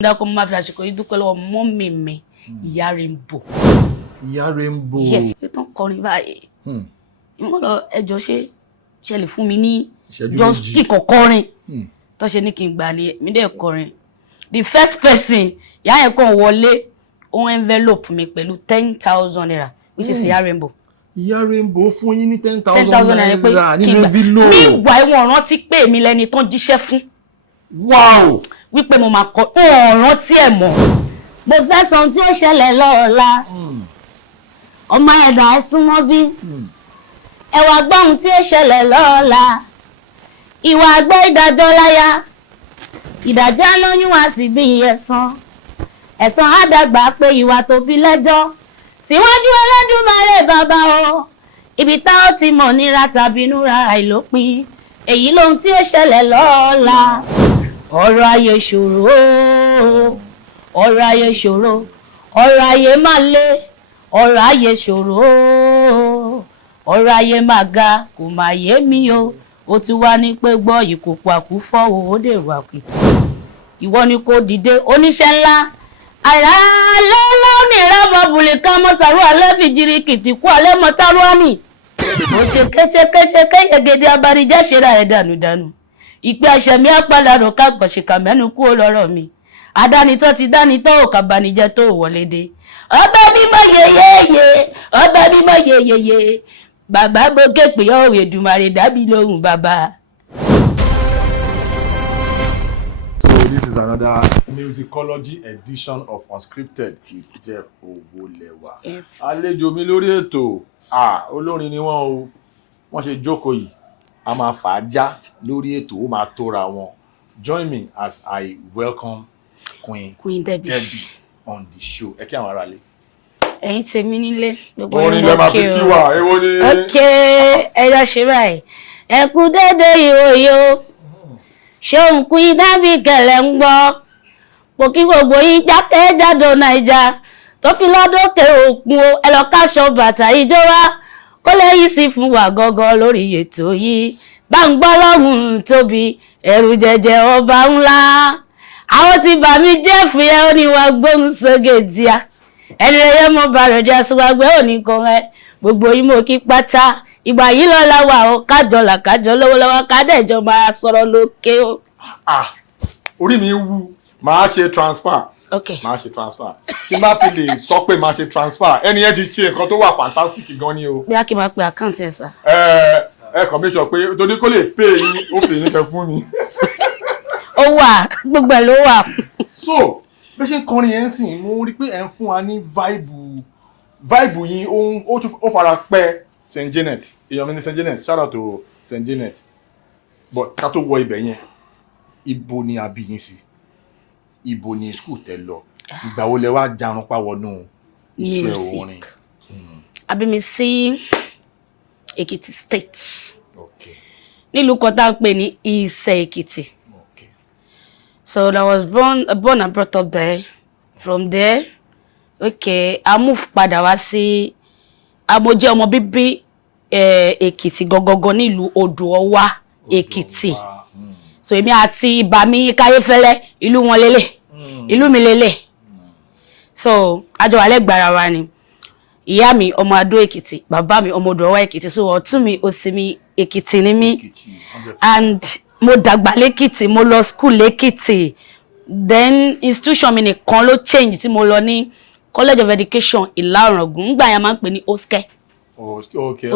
Ndako ma fi àsìkò yìí dúpẹ́ lọ́wọ́ mommy mi ìyá Rainbow. Ìyá Rainbow. Yes, you ton kọrin báyìí. Mo lọ ẹjọ́ ṣe lè fún mi ní just kíkọ kọrin. Tó ṣe ní kí n gbà ní mi dé kọrin. The first person ìyá yẹn kàn wọlé on envelope mi pẹ̀lú 10,000 naira which is ìyá Rainbow. Ìyá Rainbow fún yín ní 10,000 naira ní envelope. Nígbà ìwọ̀n rántí pé èmi lẹni tán jíṣẹ́ fún. Wow. Wípé mo máa kọ ọ̀ràn tí ẹ̀ mọ̀. Mo fẹ́ sọ tí ó ṣẹlẹ̀ lọ́la. Ọmọ ẹ̀dá súnmọ́ bí. Ẹ wá gbọ́ ohun tí ó ṣẹlẹ̀ lọ́la. Ìwà àgbẹ̀ ìdájọ́ láyà. Ìdájọ́ lóyún wá sí bí ẹ̀san. Ẹ̀san á dàgbà pé ìwà tó bí lẹ́jọ́. Síwájú Olódùmarè bàbá o. Ibi tá ó ti mọ̀ nira tàbí núra àìlópin. Èyí lohun tí ó ṣẹlẹ̀ lọ́la. Ọ̀rọ̀ ayé ṣòro, ọ̀rọ̀ ayé ṣòro, ọ̀rọ̀ ayé máa le, ọ̀rọ̀ ayé ṣòro, ọ̀rọ̀ ayé máa ga, kò máa yé mi o. Ó ti wá ní pé gbọ́ ìkòkò àkúfọ́ ó dèrò àpìtàn. Ìwọ ni kò dìde oníṣẹ́ ńlá. Àrà alẹ́ lọ́mìíràn bọ̀bùlì kan mọ́ sàrú alẹ́ fìjìrì kìtìkú alẹ́ mọ́ táruámì. Ó ṣe kéṣekéṣe yegede abanijẹ́ ṣe ra ẹ̀ dànùdànù. Ìpè àṣẹmí àpàdà rò ká gbọ̀ṣìkà mẹ́nu kú lọ́rọ̀ mi. Adánitọ́ ti dánitọ́ ò kàbánijẹ́ tó wọlé dé. Ọba mímọ́ yeyeye, ọba mímọ́ yeyeye. Bàbá gbókè pé ọ̀rọ̀ Èdùmàrè dábì lóhùn bàbá. So this is another musicology edition of Unscripted with Jeff Owolewa. Àlejò mi lórí ètò. Olórin ni wọ́n o. Wọ́n ṣe jókòó yìí. A máa fàájá lórí ètò ó máa tóra wọn. Join me as I welcome Queen Debby on the show. Ẹ kí àwọn ará lé. Ẹ̀yin tèmi nílé. Orin lẹ máa fi kí wa. Èwo ni. Okay, ẹ lọ ṣe báyìí. Ẹ kú dédé ìwòye o. Ṣé Queen Debby kẹlẹ̀ ń gbọ́? Mo kí gbogbo yín jákèjádò Naija. Tó fi lọ́dọ̀kè òkun o. Ẹ lọ káṣọ bàtà ìjọ wa. Kó lè yí sí fún wa gọ́gọ́ lórí ètò yìí. Bá ń gbọ́ lọ́hùn tóbi, ẹ̀rù jẹ̀jẹ̀ ọba ńlá. Àwọn tí bà mí jẹ́ fún ẹ ó ní wa gbóhùn sókè díà. Ẹni rẹ̀ mọ́ bàrọ̀ jẹ́ aṣọ́gbàgbé òní kan rẹ̀. Gbogbo yín mo kí pátá. Ìgbà yìí lọ́la wà ó kájọ làkájọ lọ́wọ́lọ́wọ́ kádẹ́jọ máa sọ̀rọ̀ lókè o. Orí mi wú, màá ṣe transfer. Okay. Máa ṣe transfer. Tí n bá fi lè sọ pé máa ṣe transfer, ẹni yẹn ti ṣe nǹkan tó wà fantastic gan ni o. Bí a kì í máa pe àkáǹtì ẹ̀ sà. Ẹ kàn mí sọ pé torí kó lè pè yín, ó pè yín kẹ fún mi. Ó wà, gbogbo ẹ̀ ló wà. So, bí ṣe ń kọrin yẹn sìn, mo rí pé ẹ ń fún wa ní vibe yín, ó fara pẹ́ St. Janet. Èèyàn mi ní St. Janet, shout out to St. Janet. But ká tó wọ ibẹ̀ yẹn, ibo ni a bí yín sí? Ibo ni school tẹ́ lọ? Ìgbà wo lẹ wá jarun pa wọnú iṣẹ́ orin? A bí mi sí Ekiti State. Okay. Nílùú kan tá ń pè ní Ìṣẹ̀ Èkìtì. Okay. So I was born and brought up there. From there, okay, I moved padà wá sí mo jẹ́ ọmọ bíbí Èkìtì gọgọgọ nílùú Odò Ọwá Èkìtì. So èmi àti Bàmí Káyéfẹ́lẹ́ ìlú wọn lélẹ̀. Ìlú mi lélẹ̀. So àjọ wà lẹ́gbàrà wa ni. Ìyá mi ọmọ Adó Èkìtì, bàbá mi ọmọ Odò Ọwá Èkìtì. So ọ̀tún mi òsì mi Èkìtì ni mí. And mo dàgbà lÉkìtì, mo lọ school lÉkìtì. Then institution mi nìkan ló change tí mo lọ ní College of Education Ìlá-Ọ̀ràngún. Ngbà yẹn máa ń pè ní Oske. Okay.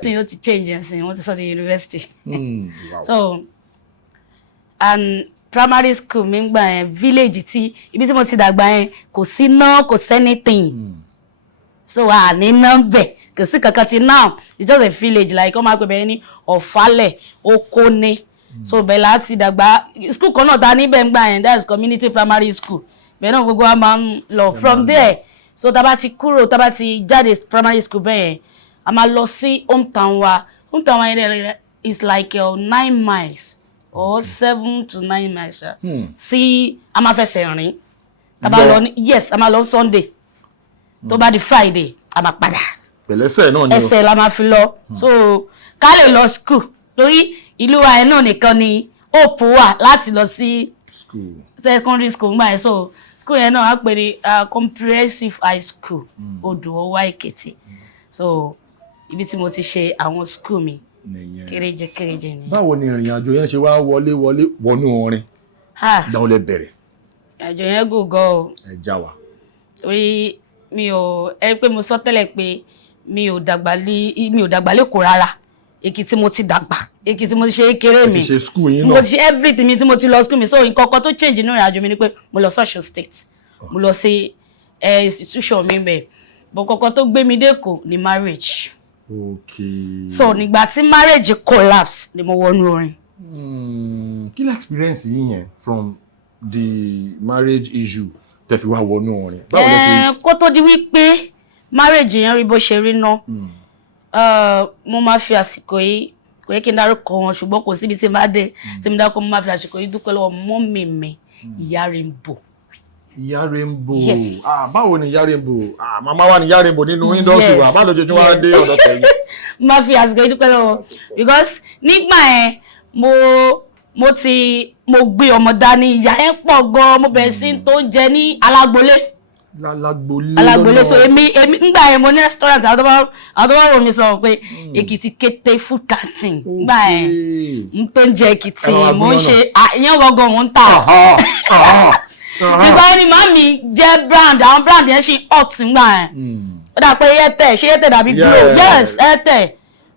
Tí ó ti change ẹ̀sìn, wọ́n ti sọ di university. Wow. So and primary school mi ngbà yẹn village tí ibi tí mo ti dàgbà yẹn kò sí náà kò anything. So ní number kò sí kankan ti now it's just a village like ó máa pè bẹ́ẹ̀ ní Ọ̀fálẹ̀ oko ni. So bẹ́ẹ̀ láti dàgbà school kan náà ta níbẹ̀ ngbà yẹn that's community primary school. Bẹ́ẹ̀ náà gbogbo wa máa ń lọ from there. So tá bá ti kúrò tá bá ti jáde primary school bẹ́ẹ̀ a máa lọ sí hometown wa. Hometown wa yẹn is like 9 miles. Or 7 to 9 miles. Sí, a máa fẹsẹ̀ rìn. Tá bá lọ yes, a máa lọ Sunday. Tó bá di Friday, a máa padà. Pẹ̀lẹ́sẹ̀ náà ni o. Ẹsẹ̀ la máa fi lọ. So, ká lè lọ school. Lórí ìlú wa náà nìkan ni hope wà láti lọ sí secondary school ngbà yẹn so school yẹn náà á pè ní comprehensive high school Odò-Ọwá Èkìtì so ibi tí mo ti ṣe àwọn school mi kéréje ni. báwo ni ìrìn àjò yẹn ṣe wá wọlé wọnú orin dáwọn lẹ bẹ̀rẹ̀. àjò yẹn gùn gan o. ẹ já wa. torí mi ò pé mo sọ tẹ́lẹ̀ pé mi ò dàgbà lẹ́kọ̀ọ́ rárá Èkìtì mo ti dàgbà Èkìtì mo ti ṣe kéré mi ti ṣe school yín náà mo ti ṣe everything mi tí mo ti lọ school mi so nǹkan kan tó change nínú ìrìn àjò mi ni pé mo lọ Ọ̀ṣun state mo lọ sí institution mi bẹ́ẹ̀ but kankan tó gbé mi dẹ́kọ̀ ni marriage. Okay. So nígbà tí marriage collapse ni mo wọnú orin. Kí ni experience yín yẹn from the marriage issue tẹ́ fi wá wọnú orin? Báwo lẹ ṣe? Kó tó di wípé marriage yẹn rí bó ṣe rí ná. Mo máa fi àsìkò yìí kò yẹ kí n dárúkọ wọn ṣùgbọ́n kò síbi tí n bá dé tí mo dákọ mo máa fi àsìkò yìí dúpẹ́ lọ́wọ́ mọ́mì mi Ìyá Rainbow. Ìyá Rainbow. Yes. Báwo ni Ìyá Rainbow? Màmá wa ni Ìyá Rainbow nínú industry wa. Báwo lójoojúmọ́ wá dé ọ̀dọ̀ tẹ̀yìn? Máa fi àsìkò yìí dúpẹ́ lọ́wọ́ because nígbà yẹn mo gbé ọmọ dání ìyá yẹn pọ̀ gan mo bẹ̀rẹ̀ sí tó ń jẹ ní alágbolé. Alágbolé so èmi nígbà yẹn mo ní restaurant àwọn tó bá wò mí sọ pé Èkìtì kété food canteen nígbà yẹn n tó ń jẹ Èkìtì mo ń ṣe ìyẹn gangan mo ń tà. Nígbà yẹn ni màmí jẹ́ brand àwọn brand yẹn ṣe hot nígbà yẹn ó dà pé Airtel ṣé Airtel dàbí Glo yes Airtel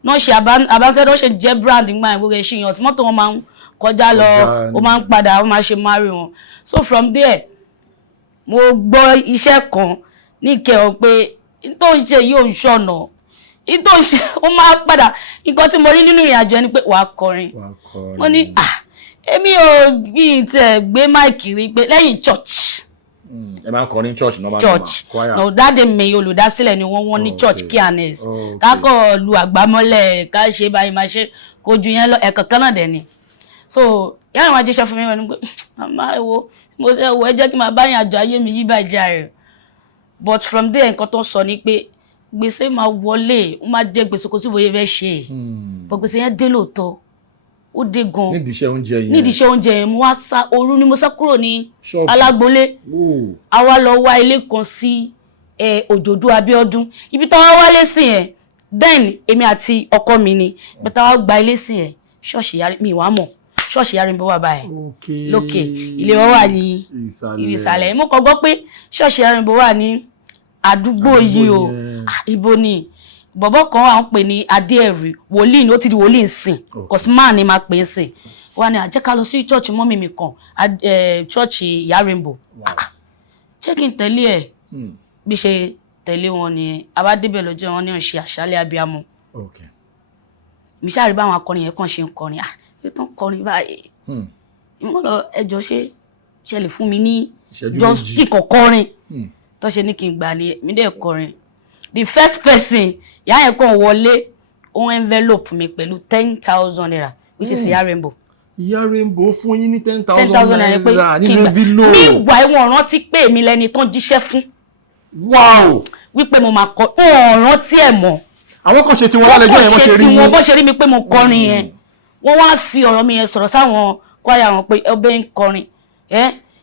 náà ṣe àbáṣẹ́dọ́ ṣe jẹ́ brand nígbà yẹn gbogbo ẹṣin hot mọ́tò wọn máa ń kọjá lọ ó máa ń padà ó máa ṣe marry wọn so from there mo gbọ́ iṣẹ́ kan ní ìkẹyọ̀ pé tó ń ṣe yóò ń ṣọ̀nà tó ń ṣe ó máa padà nǹkan tí mo rí nínú ìrìn àjò ẹni pé wàá kọrin wọ́n ní èmi ò bí tẹ̀ gbé máìkì rí pé lẹ́yìn church. Ẹ máa ń kọrin church náà church no dáde mi olùdásílẹ̀ ni wọ́n ní church kíánẹ́s kákọ̀ lu àgbámọ́lẹ̀ ká ṣe báyìí máa ṣe kojú yẹn lọ ẹ̀kọ́ kan náà dẹ̀ ni so yàrá ìwà jíṣẹ́ fún mi wọ́n ní pé màmá ẹ jẹ́ kí n máa bá rìn àjò ayé mi yí báyìí rẹ̀ but from there nǹkan tó ń sọ ni pé gbèsè máa wọlé ó máa jẹ gbèsè kò sí bóyá fẹ́ ṣe but gbèsè yẹn dé lóòótọ́ ó dé gan nídìí iṣẹ́ oúnjẹ yẹn mo wá sá òru ni mo sá kúrò ní alágbolé a wá lọ wá ilé kan sí Òjòdú Abíọ́dún ibi táwa wálé sí yẹn then èmi àti ọkọ mi ni ibi táwa gba ilé sí yẹn ṣọ́ọ̀ṣì yàrá mi wàá mọ̀ ṣọ́ọ̀ṣì Ìyá Rainbow wà báyìí lókè ilé wọn wà ní ìsàlẹ̀ mo kàn gbọ́ pé ṣọ́ọ̀ṣì Ìyá Rainbow wà ní àdúgbò yìí o ibo ni bọ̀bọ̀ kan wà ń pè ní Adéẹ̀rí wòlíì ni ó ti di wòlíì sìn kọ̀símà ni máa pè é sìn wà ní àjẹ́ ká lọ sí ṣọ́ọ̀ṣì mọ́mì mi kan ṣọ́ọ̀ṣì Ìyá Rainbow jẹ́ kí n tẹ̀lé ẹ̀ bí ṣe tẹ̀lé wọn ni abádébẹ̀ lọ́jọ́ wọn ní ọ̀ṣẹ́ àṣálẹ́ abiyamọ mi ṣáà rí báwọn akọrin yẹn kàn ṣe ń kọrin tó ń kọrin báyìí ìwọ́n lọ ẹjọ́ ṣe lè fún mi ní kíkọ̀ kọrin tó ṣe ní kí n gbà ní mi dẹ̀ kọrin the first person ìyá yẹn kàn wọlé ó envelope mi pẹ̀lú 10,000 naira which is Ìyá Rainbow. Ìyá Rainbow fún yín ní 10,000 naira nínú envelope. nígbà ìwọ̀n rántí pé èmi lẹni tó ń jíṣẹ́ fún. Wow. wípé mo máa kọ ọ̀ràn rántí ẹ̀ mọ́. àwọn kan ṣe tí wọ́n lálẹ́jọ́ yẹn wọ́n ṣe rí yín. wọ́n ṣe rí mi pé mo kọrin yẹn wọ́n wá fi ọ̀rọ̀ mi yẹn sọ̀rọ̀ sáwọn kwaya wọn pé ọbẹ̀ ń kọrin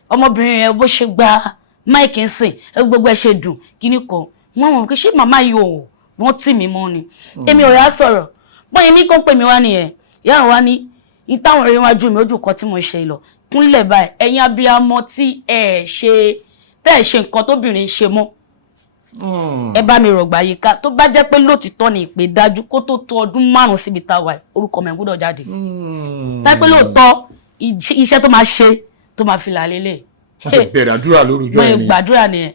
ọmọbìnrin yẹn bó ṣe gba máìkì ń sìn gbogbo ẹ̀ ṣe dùn kíní kan wọ́n mọ̀ pé ṣé màmá yìí ò wọ́n tì mí mọ́ ni èmi ò yá sọ̀rọ̀ bóyá mi kò pè mí wá nìyẹn ìyá wa ní ìtàwọn eré wájú mi ojú kan tí mo ṣe lọ kúnlẹ̀ báyìí ẹ̀yin abiyamọ tí ẹ ṣe nǹkan tóbìnrin ṣe mọ́ ẹ bá mi rọ̀gbà yìí ká tó bá jẹ́ pé lóòtítọ́ ni ìpè dájú kó tó tó ọdún 5 síbi tá a wà orúkọ mi gbọ́dọ̀ jáde tá pé lóòótọ́ iṣẹ́ tó máa ṣe tó máa fi là lélẹ̀. wọ́n ti bẹ̀rẹ̀ àdúrà lórúkọ ẹni. mo gbàdúrà nìyẹn.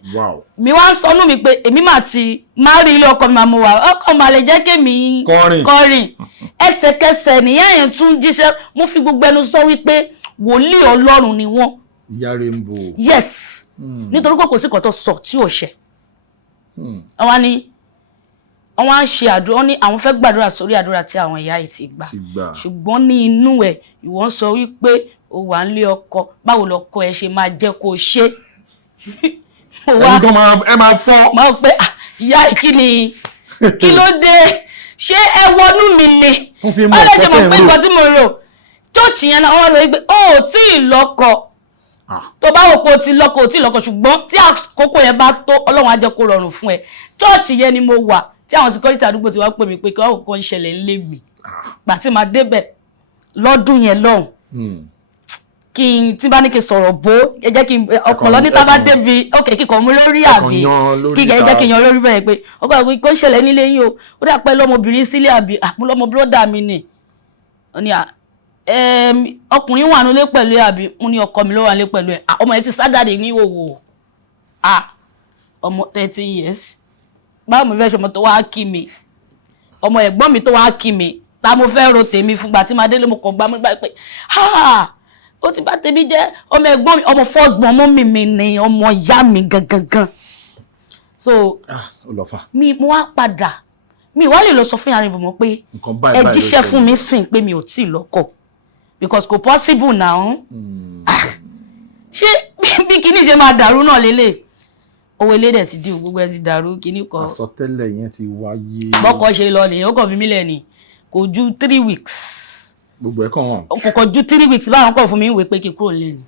mi wá ń sọnù mi pé èmi máa ti máa rí ilé ọkọ mi máa mú wa ọkọ máa lè jẹ́ kémi kọrin ẹsẹ̀kẹsẹ̀ nìyá yẹn tún jíṣẹ́ mo fi gbogbo ẹnu sọ wípé wòlíì Ọlọ́run ni wọ́n. Ìyá Rainbow. yes nítorí pé kò sí kan tó sọ tí ò ṣe. àwọn ni wọ́n á ṣe àdúrà wọ́n ní àwọn fẹ́ gbàdúrà sórí àdúrà tí àwọn ìyá yìí ti gbà ṣùgbọ́n ní inú ẹ̀ ìwọ ń sọ wípé o wà ń lé ọkọ báwo lọkọ ẹ ṣe máa jẹ́ kó ṣe. ẹni tó ẹ máa fọ́. máa pé ìyá kí ló dé ṣé ẹ wọnú mi ni wọ́n lè ṣe mọ̀ pé nǹkan tí mo rò chọ́ọ̀chì yẹn náà wọ́n lọ wípé ó tí ì lọ́kọ tó bá wò pé o ti lọ́kọ ṣùgbọ́n tí àkókò yẹn bá tó Ọlọ́run á jẹ́ kó rọrùn fún ẹ church yẹn ni mo wà tí àwọn security àdúgbò ti wá pè mí pé kí wọ́n kò ń ṣẹlẹ̀ ńlé mi gbà tí màá débẹ̀ lọ́dún yẹn lọ́hùn kí n tí bá ní kí n sọ̀rọ̀ bó ẹ jẹ́ kí n ọpọlọ ní tá bá débi ok kí kàn mú lórí àbí kí ẹ jẹ́ kí n yan lórí bẹ́ẹ̀ pé ọkọ ìwé kò ń ṣẹlẹ̀ nílé yìí o ó dà pé lọ́mọbìnrin sílé àbí àpòlọ́mọ bírọ́dà mi nì ó ní ọkùnrin wà nílé pẹ̀lú ẹ àbí mo ní ọkọ mi ló wà nílé pẹ̀lú ẹ ọmọ ẹ ti sádàdé ní òwò ọmọ 13 years báwo mo fẹ́ ṣe ọmọ tó wá kí mi ọmọ ẹ̀gbọ́n mi tó wá kí mi ta mo fẹ́ ro tèmi fúngbà tí máa délé mo kàn gbá mo gbá pé ó ti bá tèmi jẹ́ ọmọ ẹ̀gbọ́n mi ọmọ first born mọ́ mi ni ọmọ ìyá mi gangan so mo wá padà mi wá lè lọ sọ fún yàrá ìbùmọ̀ pé ẹ jíṣẹ́ fún mi sìn pé mi ò tí ì lọ́kọ because kò possible now ṣé bí kíní ṣe máa dàrú náà lélẹ̀ owó ilé dẹ̀ ti di gbogbo ẹ ti dàrú kíní kan àsọtẹ́lẹ̀ yẹn ti wáyé bọ́kọ ṣe lọ nìyẹn ó kàn fi mí lẹ̀ ni kò ju 3 weeks gbogbo ẹ̀ kàn wọ́n kò kàn ju 3 weeks báwọn kàn fún mi ìwé pé kí kúrò lé ni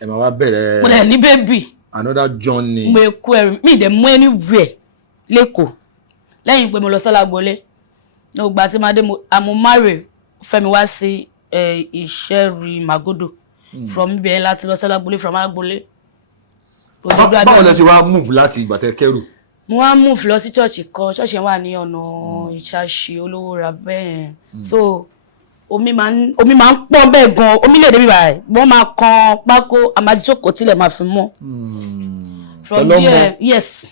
ẹ máa wá bẹ̀rẹ̀ mo lẹ̀ ní bébì another journey mo kú ẹrù mi dẹ̀ mú anywhere lẹ́kọ̀ọ́ lẹ́yìn pé mo lọ sọ́lágbolé nígbà tí máa dé mo marry fẹ́ mi wá sí Ìṣẹ́rí Màgódò from ibẹ̀ láti lọ sọ́lágbolé from Alágbolé. báwo lẹ ṣe wá move láti ìgbà tẹ́ kẹ́rù. mo wá move lọ sí church kan church yẹn wà ní ọ̀nà Ìṣàṣì olówó ra bẹ́ẹ̀ so omi máa ń pọ̀ bẹ́ẹ̀ gan omi lè débi báyìí wọ́n máa kan pákó a máa jókòó tílẹ̀ máa fi mọ́. from there yes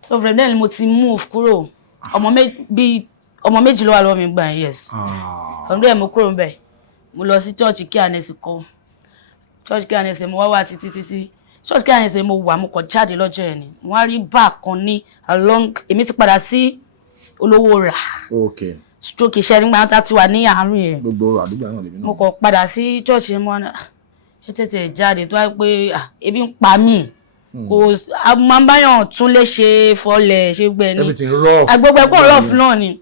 so from there mo ti move kúrò ọmọ méjì ló wà lọ́wọ́ mi gbà yẹn yes from there mo kúrò ńbẹ̀ mo lọ sí church kí anẹ́sì kan church kí anẹ́sì mo wá títí church kí anẹ́sì mo wà mo kàn jáde lọ́jọ́ yẹn ni mo wá rí bá kan ní along èmi ti padà sí olówó rà stroke iṣẹ́ nígbà tá ti wà ní àárín yẹn gbogbo àdúgbò náà lè bí náà mo kàn padà sí church yẹn mo wá ṣe tètè jáde tó wá pé ebi ń pa mí kò máa ń báyàn tún lè ṣe fọlẹ̀ ṣe gbẹ ní agbègbè ẹ̀kọ́ rough náà ni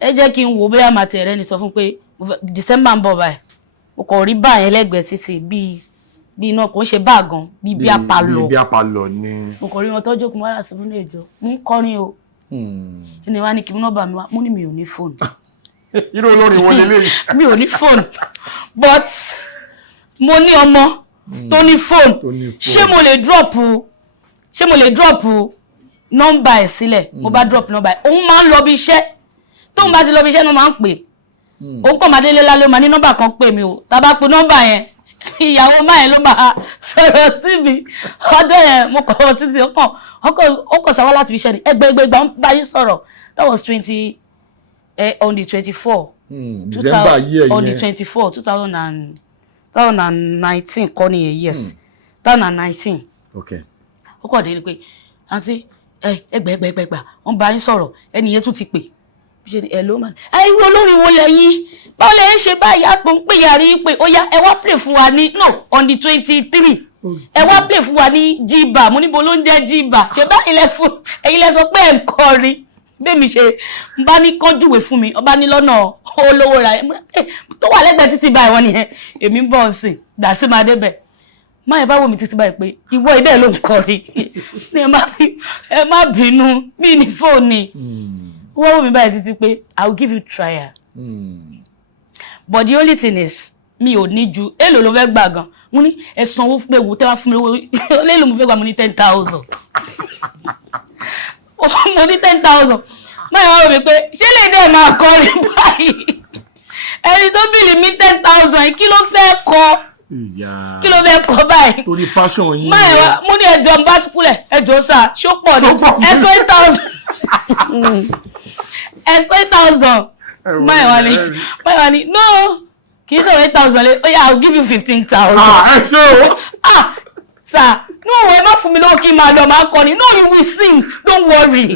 ẹ jẹ́ kí n wò bóyá màá ti ẹ̀rẹ́ ni sọ fún pé December ń bọ̀ báyìí mo kàn rí báyẹn lẹ́gbẹ̀ẹ́ títì bí iná kò ń ṣe bá gan bí apalọ ni mo kàn rí wọn tọ́jú kí mo wá sí fún ìjọ mo ń kọrin o ẹni wá ní kí n nọ́mbà mi wá mo ní mi ò ní fóònù irú olórin wọn lélẹ́yìí mi ò ní fóònù but mo ní ọmọ tó ní fóònù ṣé mo lè drop nọ́mbà ẹ̀ sílẹ̀ mo bá drop nọ́mbà ẹ̀ òun máa ń lọ bí iṣẹ́ tóun bá ti lọ bí iṣẹ́ ló máa ń pè òun kàn máa délé lálẹ́ ó máa ní nọ́mbà kan pè mí o tá bá pe nọ́mbà yẹn ìyàwó máa yẹn ló máa sọ̀rọ̀ sí mi ọjọ́ yẹn mo kọ̀ ọ́ títí ó kàn sáwọ́ láti fi iṣẹ́ ni ẹgbẹ́gbẹ́gbà ń bá yín sọ̀rọ̀ that was on the 24 December year on the 24 2019 kọ́ nìyẹn yes 2019 okay ó kọ̀ dé ni pé àǹtí ẹgbẹ́gbẹ́gbà wọ́n bá yín sọ̀rọ̀ ẹni yẹn tún ti pè ṣe ni hello man ìwé olórin wo lẹ́yìn báwo lè ń ṣe báyìí àpò ń pè yàrá yín pé ó yá ẹ wá play fún wa ní no on the 23 ẹ wá play fún wa ní jíbà mo níbo ló ń jẹ́ jíbà ṣe báyìí lẹ fún ẹ̀yin lẹ sọ pé ẹ̀ ń kọrin bẹ́ẹ̀mi ṣe ń bá ní kánjúwe fún mi ọba ní lọ́nà olówó ra tó wà lẹ́gbẹ̀ẹ́ títí báyìí wọ́n nìyẹn èmi ń bọ̀ ọ̀sìn dà sí máa débẹ̀ má ẹ bá wò mí títí báyìí pé ìwọ ibẹ̀ ló ń kọrin ní ẹ má bínú bí ní fóònù wọ́n wò mí báyìí títí pé I will give you trial but the only thing is mi ò ní ju èlò ló fẹ́ gbà gan mo ní ẹ̀sùn owó pé wò tẹ́ wá fún mi lówó lélo mo fẹ́ gbà mo ní 10,000 mo ní 10,000 máa wá wò mí pé ṣé lè dẹ́ máa kọrin báyìí ẹni tó bìlì mi 10,000 kí ló fẹ́ kọ kí ló fẹ́ kọ báyìí torí passion yìí máa wá mo ní ẹjọ́ ń bá túkúlẹ̀ ẹjọ́ sá ṣó pọ̀ ní ẹ̀sọ́ 8,000 máa wá ní no kì í sọ̀rọ̀ 8,000 lé ó yá I will give you 15,000. ẹ ṣé o. sir no ẹ má fún mi lówó kí n máa lọ máa kọ ni no you will sing don't worry.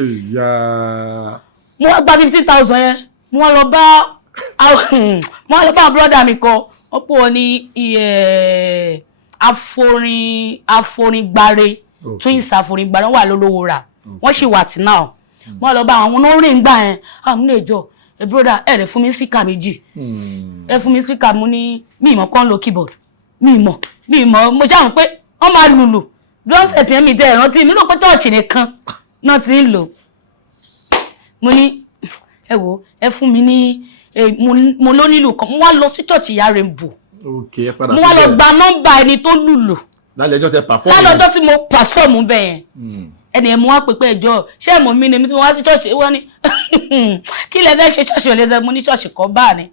mo wá gba 15,000 yẹn mo wá lọ bá brother mi kọ wọ́n pọ̀ wọ́n ní aforingbare twins aforingbare wọ́n wà lólówó rà wọ́n sì wà tí náà wọ́n lọ bá àwọn náà rìn gbà yẹn àmì lè jọ brother ẹ fún mi speaker méjì ẹ fún mi speaker mo ní mi mọ̀ kon lo keyboard mi mọ̀ mo ṣá mọ̀ pé wọ́n máa lùlù drum set yẹn mi tẹ́ rántí mi rò pé church nìkan náà ti ń lò mo ní ẹ wò ẹ fún mi ní mo ló nílù kan mo wá lọ sí church ìyá Rainbow okay padà mo wá lọ gba nọ́mbà ẹni tó lùlù lálejò tẹ perform lálejò tí mo perform bẹ́ẹ̀ ẹni mo wá pé ẹjọ́ ṣé mo mi ni mi tí mo wá sí church wọ́n ní kí lẹ fẹ́ ṣe church ole ze mo ní church ko ba ni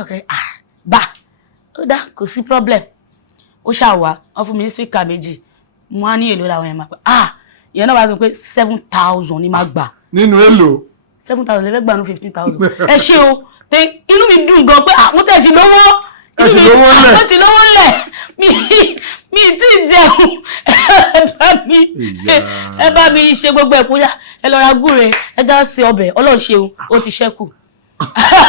okay ba ó dá kò sí problem ó ṣá wá wọ́n fún mi speaker méjì mo wá ní èlò làwọn yẹn máa pé ìyẹn náà wá sọ pé 7,000 ni máa gbà nínú èlò 7,000 lè fẹ́ gbà nú 15,000 ẹ ṣé o inú mi dùn gan pé mo tẹ̀ sí lówó inú mi mo ti lówó lẹ̀ mi tí jẹun ẹ bá mi ṣe gbogbo ẹ̀kúyà ẹ lọ ra gúre ẹ já sí ọbẹ̀ Ọlọ́run ṣeun ó ti ṣẹ́kù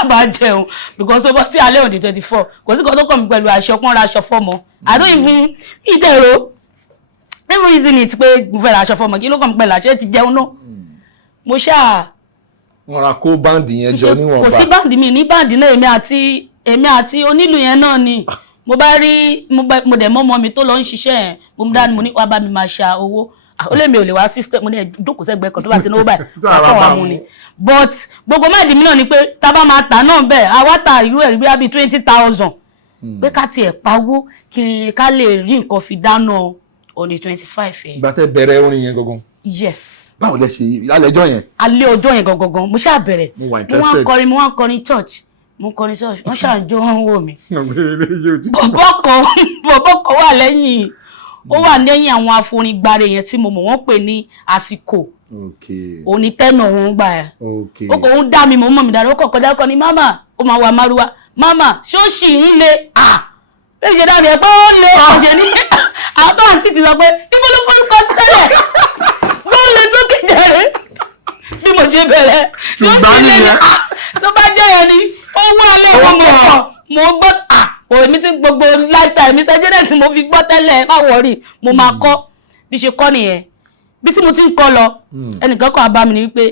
bá jẹun because ó bọ́ sí alẹ́ on the 24 kò sí kan tó kàn mí pẹ̀lú aṣọ pọ́n ra aṣọ fọ́mọ I don't even ìtẹ̀rọ every reason it pé mo fẹ́ ra aṣọ fọ́mọ kí ló kàn mí pẹ̀lú aṣọ ti jẹun náà mo ṣáà wọ́n ra kó báǹdì yẹn jọ níwọ̀n bá kò sí báǹdì mi ní báǹdì náà èmi àti onílù yẹn náà ni mo bá rí mo dẹ̀ mọ́ mi tó lọ ń ṣiṣẹ́ yẹn mo dá mo ní wá bá mi máa ṣa owó ó lè mi ò lè wá system mo ní jókòó sẹ́gbẹ̀ẹ́ kan tó bá ti náwó báyìí àkọ́ wa mu ni but gbogbo máìdì mi náà ni pé tá bá máa tà náà bẹ́ẹ̀ àwa ta irú ẹ̀ bí 20,000 pé ká tiẹ̀ pawó kí ká lè rí nǹkan fi dáná on the 25 yẹn. ìgbà tẹ́ bẹ̀rẹ̀ orin yẹn gangan. Yes. báwo lẹ ṣe alẹ́jọ́ yẹn. alẹ́ ọjọ́ yẹn gangan mo ṣáà bẹ̀rẹ̀ mo wá ń kọrin church wọ́n ṣáà ń jó wọ́n wò mí. bọ̀bọ̀ kan wà lẹ́yìn ó wà lẹ́yìn àwọn afonigbare yẹn tí mo mọ̀ wọ́n pè ní àsìkò òní tẹ́nà wọn gbà ẹ̀ ó kò ń dá mi mọ̀ mi dáadáa ó kọ̀ kọjá kọ́ ni mama ó máa wà márùwá mama ṣóòṣì ń le bẹ́ẹ̀ ṣe dáa rẹ̀ pé ó le ọ̀ṣẹ̀ ní àwọn tó wà sí ti sọ pé ibo ló fọ́n kọ́ sílẹ̀ ló ń le sókè jẹ̀rẹ̀ bí mo ṣe bẹ̀rẹ̀ ṣóòṣì le ni tó bá jẹ́ yẹn ni ó wú alẹ́ mo gbọ́ èmi tí gbogbo lifetime mi sẹ́jẹ́dẹ̀ tí mo fi gbọ́ tẹ́lẹ̀ má wọ̀rí mo máa kọ́ bí ṣe kọ́ nìyẹn bí tí mo ti ń kọ́ lọ ẹnìkan kan bá mi ní wípé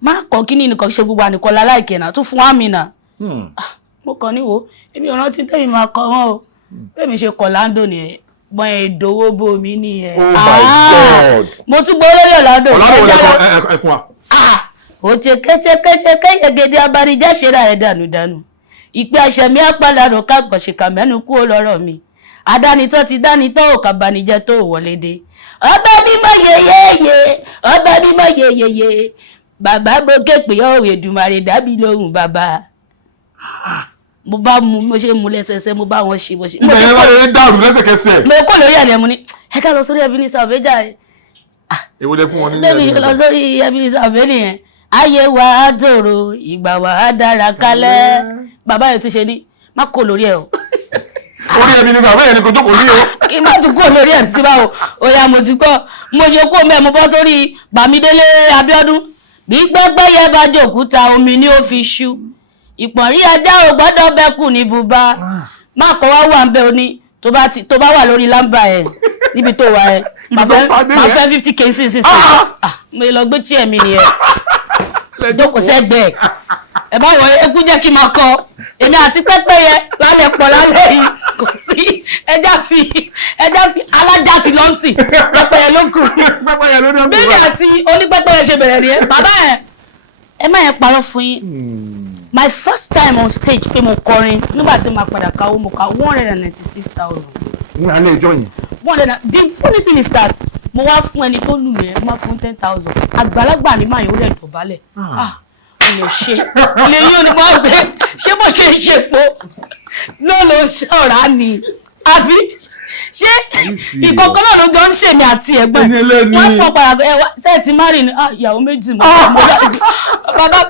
má kọ́ kí ní nìkan ṣe gbogbo ànìkan láláìkẹ́ náà tún fún àmì náà mo kàn níwò èmi ò rántí tẹ́mi máa kọ́ wọn o bẹ́ẹ̀ mi ṣe kọ̀ láńdò nìyẹn gbọ́n ìdòwò bo mi nìyẹn mo tún gbọ́ lórí ọ̀làdò ẹ fún wa. ó ṣe kẹ́kẹ́kẹ́kẹ́ yegede abanijẹ́ ṣe ra ẹ̀ dànù ìpè àṣẹmí àpàdánù kágbọ̀ṣìkà mẹ́nu kú lọ́rọ̀ mi adánitọ́ ti dánitọ́ ò kàbánijẹ́ tó wọlé dé ọba mímọ́ yeyeye ọba mímọ́ yeyeye bàbá gbókè pé ọ̀rọ̀ Èdùmàrè dábì lóhùn bàbá mo bá mo ṣe mú lẹ́sẹsẹ mo bá wọn ṣe bó ṣe. ìgbà yẹn wọ́n lè dàrú lẹ́sẹ̀kẹsẹ̀. mo kọ́ lórí ẹ̀lẹ́ mo ní ẹ ká lọ sórí Ebenezer Obey jàre. èwo lẹ fún wọn ní Debby lọ sórí Ebenezer Obey nìyẹn ayé wa á tòrò ìgbà wa á dára kálẹ̀ bàbá yẹn tún ṣe ní má kó lórí ẹ o. orí Ebenezer Obey ni kò jókòó ní o. kí n má tún kó lórí ẹ tí báwo oya mo ti gbọ́ mo ṣe kó mẹ́ mo bọ́ sórí Bàmídélé Abíọ́dún bí gbẹ́gbẹ́ yẹ bá jòkúta omi ni ó fi ṣú ìpọ̀nrí ajá ò gbọ́dọ̀ bẹ́kù ní bùbá má kọ́ wá wà ń bẹ́ òní tó bá wà lórí lámbà ẹ̀ níbi tó wà ẹ̀ máa fẹ́ 50k sí mo lọ gbé tí ẹ̀mí nìyẹn jókòó sẹ́gbẹ̀ẹ́ ẹ bá wọ ẹkú jẹ́ kí n máa kọ èmi àti pẹ́pẹ́yẹ lálẹ́ pọ̀ lálẹ́ yìí kò sí ẹja fi alájà ti lọ sí pẹ́pẹ́yẹ ló kù bébí àti onípẹ́pẹ́yẹ ṣe bẹ̀rẹ̀ rí ẹ bàbá ẹ má yẹn parọ́ fún yín my first time on stage pé mo kọrin nígbà tí mo padà káwó mo ká 196,000. ní alẹ́ ìjọ yìí. The funny thing is that mo wá fún ẹni tó lù yẹn mo wá fún 10,000 àgbàlagbà ní máa yẹn ó rẹ̀ dọ̀bálẹ̀ lè ṣe lè yí onímọ̀ ọ̀gbẹ́ ṣé bó ṣe ṣe po ló lọ ṣọ̀rá ni àbí ṣé ìkọ̀kọ̀ náà ló jọ ń ṣèmi àti ẹ̀gbọ́n wọ́n pọ̀ padà sẹ́ẹ̀tì márì ní ìyàwó méjì mọ́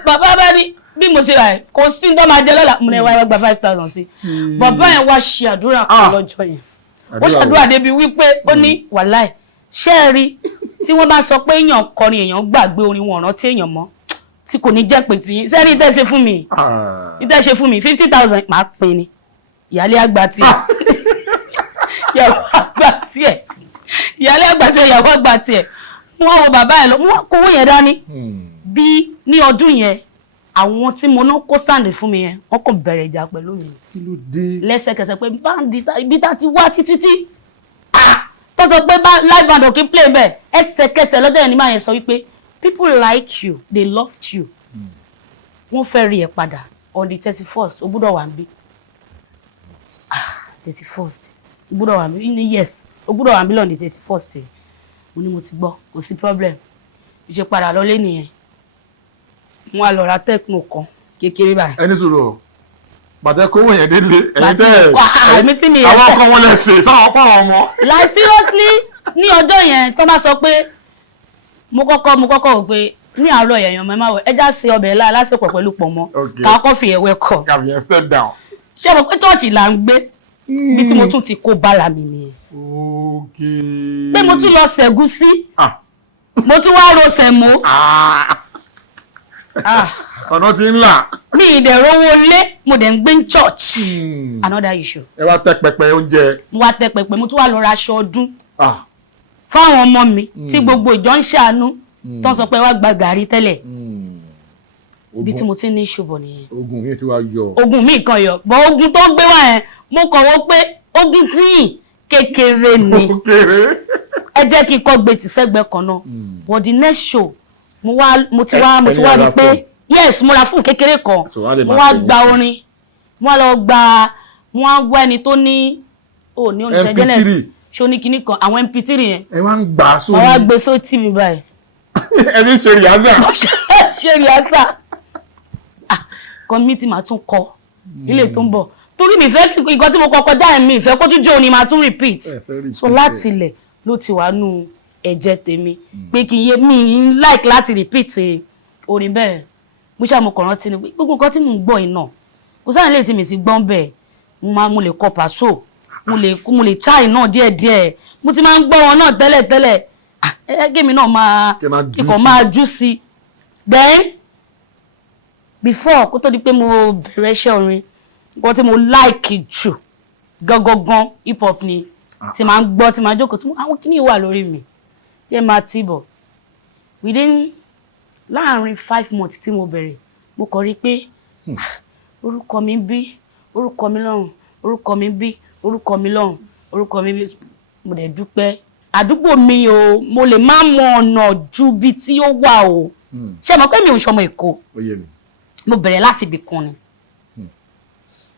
bàbá bá ní bí mo ṣe rà ẹ̀ kò sí ní ọmọ ajẹ́ lọ́la mo ní wá gba 5,000 sí bàbá yẹn wá ṣe àdúrà kan lọ́jọ́ yẹn ó ṣàdúrà débi wípé ó ní wàláì ṣé ẹ rí tí wọ́n bá sọ pé èèyàn kọrin èèyàn gbàgbé orin wọn rántí èèyàn mọ́ tí kò ní jẹ́ pé tí sẹ́ni ìtẹ́ ṣe fún mi 50,000 máa pín ni ìyálé àgbà tiẹ̀ ìyàwó àgbà tiẹ̀ ìyálé àgbà tiẹ̀ ìyàwó àgbà tiẹ̀ wọ́n wo bàbá ẹ̀ lọ wọ́n kówó yẹn dání bí ní ọdún yẹn àwọn tí mo ná kó stand fún mi yẹn wọ́n kàn bẹ̀rẹ̀ ìjà pẹ̀lú mi. Kí ló dé? Lẹ́sẹ̀kẹsẹ̀ pé báńdì ibi tá ti wá títí tó sọ pé live band ò kí play bẹ́ẹ̀ ẹsẹ̀kẹsẹ̀ lọ́jọ́ yẹn ni máa yẹn sọ wípé people like you, they loved you. Wọ́n fẹ́ rí ẹ padà on the 31st, o gbọ́dọ̀ wà níbí. 31st, o gbọ́dọ̀ wà níbí. Yes, o gbọ́dọ̀ wà níbí on the 31st. Mo ní mo ti gbọ́, kò sí problem. Ìṣe padà lọ lé nìyẹn. Mo wá lọ ra Tecno kan kékeré báyìí. Ẹni sọ̀rọ̀ bàtẹ́ kó wọ̀nyẹn délé ẹ̀yin tẹ́ àwọn ọkọ wọn lẹ́sẹ̀ sáwọn ọkọ àwọn ọmọ. Like seriously ní ọjọ́ yẹn tó bá sọ pé mo kọ́kọ́ wò pé ní àárọ̀ èèyàn mọ́ ẹ máa wọ ẹja ṣe ọbẹ̀ ńlá lásìkò pẹ̀lú pọ̀nmọ́ ká kọ́ fi ẹ̀wẹ̀ kọ̀. Gàbíyẹn step down. Ṣé mo pé chọ́ọ̀chì là ń gbé bí tí mo tún ti kó bára mi nìyẹn. Pé mo tún lọ ṣẹ̀gún sí mo tún wá ro sẹ̀mó. Ọ̀nà ti ń là. Mi ìdẹ̀rọ̀wọ́ lé mo dẹ̀ ń gbé ní church. Another issue. Ẹ wá tẹ pẹpẹ oúnjẹ. Mo wá tẹ pẹpẹ mo tún wá lọ ra aṣọ ọdún fáwọn ọmọ mi tí gbogbo ìjọ ń ṣàánú tó ń sọ pé wá gba gàrí tẹ́lẹ̀. Ibi tí mo ti ní ṣubọ̀ nìyẹn. Ogun yẹn ti wá yọ. Ogun mi kan yọ bọ́ ogun tó gbé wá yẹn mo kàn wọ́n pé ogun tí kékeré ni. Ẹ jẹ́ kí n kọ́ gbé tì sẹ́gbẹ́ kan náà. But the next show mo ti wá rí pé yes mo ra fún kékeré kan mo wá gba orin mo wá wá ẹni tó ní ní oníṣẹ́ jẹ́nẹ̀tì ṣó ní kinní kan àwọn mp3 yẹn ẹ wá ń gbà sórí mo wá gbé sórí tv báyìí ẹni ṣe rìhásà ṣe rìhásà kan mi ti máa tún kọ ilé tó ń bọ̀ torí mi fẹ́ nǹkan tí mo kọ kọjá ẹ̀ mi ìfẹ́ kó tún jẹ́ òní máa tún repeat so láti ilẹ̀ ló ti wà nù ẹ̀jẹ̀ tèmi pé kí n yé mi like láti repeat orin bẹ́ẹ̀ mo ṣe àmọ́ kọ̀ọ̀rán tí ni gbogbo nǹkan tí mò ń gbọ́ iná kò sáà lè tí mi ti gbọ́n bẹ́ẹ̀ mo lè kọ pàṣọ mo lè try náà díẹ̀díẹ̀ mo ti máa ń gbọ́ wọn náà tẹ́lẹ̀ ẹgẹ́mi náà ikọ̀ máa jú sí then before kó tó di pé mo bẹ̀rẹ̀ iṣẹ́ orin nǹkan tí mo like jù gangan hip hop ni tí máa ń gbọ́ tí máa jókòó tí àwọn kìíní wà lórí mi jẹ́ máa tí bọ̀ within láàárín 5 months tí mo bẹ̀rẹ̀ mo kàn rí pé orúkọ mi bí orúkọ mi lọ́rùn orúkọ mi bí orúkọ mi lọ́rùn orúkọ mi bí mo dẹ̀ dúpẹ́ àdúgbò mi o mo lè má mọ ọ̀nà ju bí tí ó wà o ṣé mo pé mi ò ṣọmọ Èkó mo bẹ̀rẹ̀ láti ibì kan ni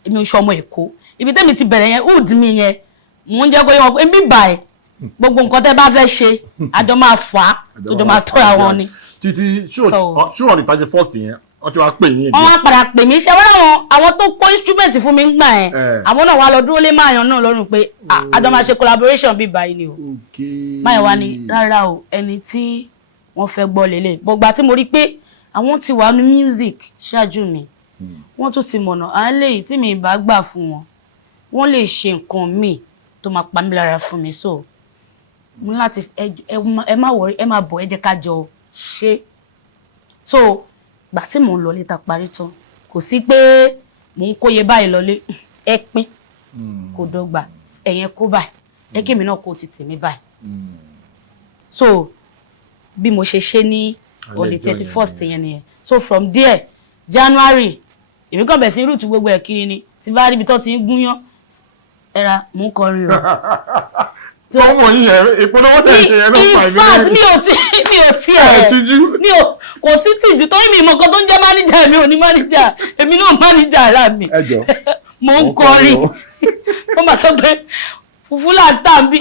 èmi ò ṣọmọ Èkó ibi tẹ́mi ti bẹ̀rẹ̀ yẹn hood mi yẹn mo ń jẹ́ kó yẹ wọn pé bí báyìí gbogbo nǹkan tẹ́ bá fẹ́ ṣe àjọ máa fà á tó jọ máa tọ́ra wọn ni. títí ṣúwọ̀n ní tàjẹ́ first yẹn wọ́n ti wá pè yín. wọ́n wá padà pè mí ṣe wọ́n àwọn tó kó instrument fún mi ń gbà yẹn àwọn náà wá lọ dúró lé máàyàn náà lọ́rùn pé àjọ máa ṣe collaboration bí báyìí ni o máyàn wá ní rárá o ẹni tí wọ́n fẹ́ gbọ́ lélẹ̀ gbogbo tí mo rí pé àwọn ti wà ní music ṣáájú mi wọ́n tún ti mọ̀nà à ń léyìí tí mi bá gbà fún wọn wọ́n lè ṣe nǹkan míì tó máa pa mí lára fún mi so mo láti ẹ má wọrí ẹ má bọ̀ ẹ jẹ́ ká jọ ṣe so gbà tí mò ń lọlé ta parí tán kò sí pé mò ń kóye báyìí lọlé ẹ pín kò dọ́gba ẹ̀yẹn kó báyìí ẹ kí mi náà kó ti tèmi báyìí so bí mo ṣe ṣe ní on the 31st yẹn nìyẹn so from there January èmi kàn bẹ̀ sí rúùtù gbogbo ẹ̀ kiri ni tí bá rí ibi tó ti ń gúnyán ẹ̀ra mò ń kọrin o. Ọmọ yìí yẹn ìpolówó tẹ̀ ṣe yẹn ló pa ìbílẹ̀. In fact mi ò tiẹ̀ kò sí tìjú tó yìí mi mọ̀ nǹkan tó ń jẹ́ máníjà mi ò ní máníjà èmi náà máníjà ara mi. Mò ń kọrin wọ́n máa sọ pé fùfú là ń tà bí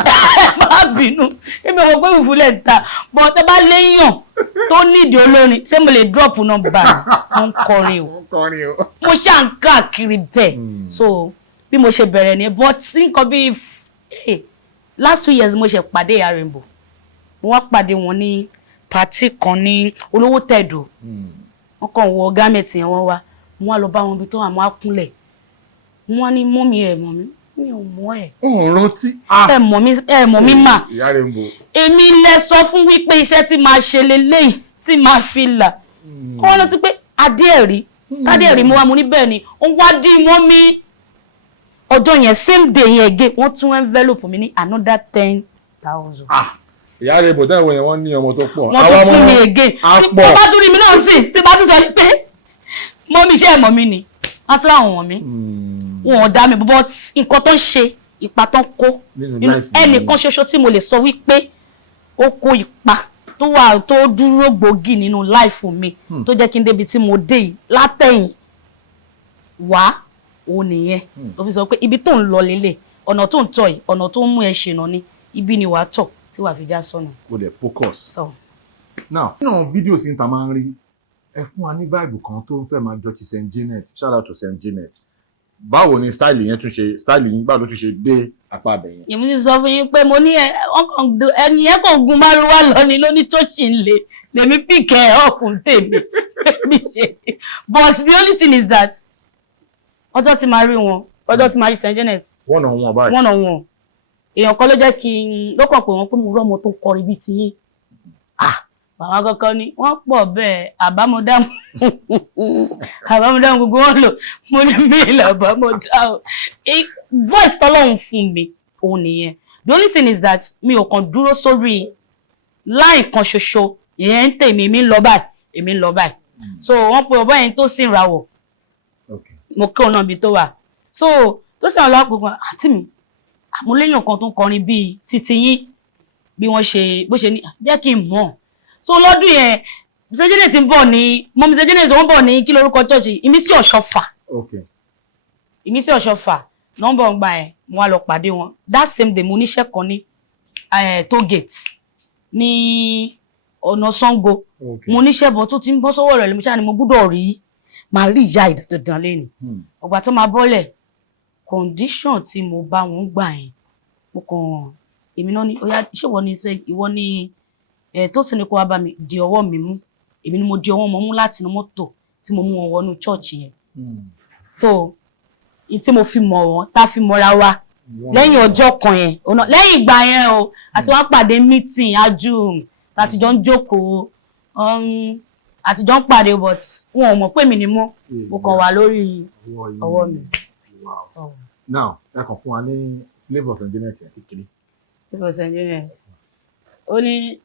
má bínú èmi ò mọ̀ pé fùfú lẹ̀ ń tà bọ́ tẹ bá léèyàn tó nídìí olórin ṣé mo lè drop nọ́mbà mo ń kọrin o mo ṣáà ń káàkiri bẹ́ẹ̀ so bí mo ṣe bẹ̀rẹ̀ ni but sí nǹkan bíi last 2 years mo ṣe pàdé Rainbow mo wá pàdé wọn ní party kan ní olówó tẹ̀dọ̀ wọ́n kàn wọ gámẹ̀tì yẹn wọ́n wá mo wá lọ bá wọn bí tó wà mo wá kúnlẹ̀ mo wá ní mọ́mí ẹ̀ mọ̀ mí mi ò mọ̀ ẹ̀. ọ̀rọ̀ tí ẹ mọ̀ mí mà Rainbow èmi lẹ sọ fún wípé iṣẹ́ tí máa ṣe leléyìí tí máa fi là wọ́n lọ sí pé adéẹ̀rí mo wá mo ní bẹ́ẹ̀ ni ó wá dí mọ́ mi ọjọ́ yẹn same day yẹn again wọ́n tún envelope mi ní another 10,000. Ìyá Rainbow tẹ́wọ̀n yẹn wọ́n ní ọmọ tó pọ̀. wọ́n tún fún mi again tí bá tún rí mi náà sí tí bá tún sọ pé mọ́mí iṣẹ́ ẹ̀mọ́ mi ni wọ́n ti láwọn wọ̀n mi wọn ò dá mi but nǹkan tó ń ṣe ipa tó ń kó ẹnìkan ṣoṣo tí mo lè sọ wípé ó kó ipa tó wà tó dúró gbòógì nínú láìfù mi tó jẹ́ kí n débi tí mo dé yìí látẹ̀yìn wá òun nìyẹn ló fi sọ pé ibi tó ń lọ lélẹ̀ ọ̀nà tó ń tọ̀ yìí ọ̀nà tó ń mú ẹ ṣìnà ni ibi ni wàá tọ̀ tí wàá fi já sọ́nà. o dey focus. So. Now nínú fídíò sí ta máa ń rí ẹ fún wa ní vibe kan tó ń fẹ́ máa jọ ti St. Janet, shout out to St. Janet. Báwo ni style yẹn tún ṣe style yín báwo ló tún ṣe dé apá abẹ yẹn. èmi ti sọ fún yín pé mo ní ẹni yẹn kò gun márùwá lọ ni lóní tó ṣì ń le lèmi pìkẹ́ ọkùnrin tèmi mi ṣe but the only thing is that ọjọ́ tí máa rí wọn ọjọ́ tí máa rí St. Janet one on one báyìí one on one èèyàn kan ló jẹ́ kí n lọ́kàn pé wọ́n pé mo rọ́mọ tó kọrin bíi ti yín bàbá kankan ni wọ́n pọ̀ bẹ́ẹ̀ àbámọ̀dámù gbogbo wọn lò mo ní mail àbámọ̀dámù voice tọ́lọ́run fún mi òun nìyẹn the only thing is that mi ò kàn dúró sórí line kan ṣoṣo ìyẹn ń tèmi èmi ń lọ báyìí so wọ́n pe ọ̀bọ yẹn tó sì ń rawọ̀ mo kí ọ̀nà ibi tó wà so tó sì ń lọ gbogbo àǹtí mi mo léèyàn kan tó ń kọrin bíi títí yín bí wọ́n ṣe bó ṣe ní jẹ́ kí n mọ̀ so lọ́dún yẹn St. Janet ń bọ̀ ní mọ́mí St. Janet wọ́n bọ̀ ní kí lórúkọ chọ́ọ̀chì Ìmísí Ọ̀ṣọ́fà Ìmísí Ọ̀ṣọ́fà nọ́mbà ń gbà ẹ̀ mo wá lọ pàdé wọn that same day mo níṣẹ́ kan ní toll gate ní ọ̀nà Ṣàngó mo níṣẹ́ bọ̀ tó ti ń bọ́ sọ́wọ́ rẹ̀ lẹ́mú ṣáà ni mo gbọ́dọ̀ rí màá rí ìyá ìdandan lẹ́nu ọgbà tó máa bọ́lẹ̀ condition tí mo bá wọn gbà yẹn mo kàn èmi náà ní ọ̀yá ṣé ìwọ ni tó sì ní kó wá bá mi di ọwọ́ mi mú èmi ni mo di ọwọ́ wọn mú láti inú mọ́tò tí mo mú wọn wọnú church yẹn so tí mo fi mọ̀ wọ́n tá fi mọ́ra wa lẹ́yìn ọjọ́ kan yẹn lẹ́yìn ìgbà yẹn o àti wọ́n pàdé meeting ajú láti jọ ń jókòó àti jọ ń pàdé but wọn ò mọ̀ pé mi ni mo kàn wà lórí ọwọ́ mi. Now ẹ kàn fún wa ní flavour St. Janet kékeré. flavour St. Janet ó ní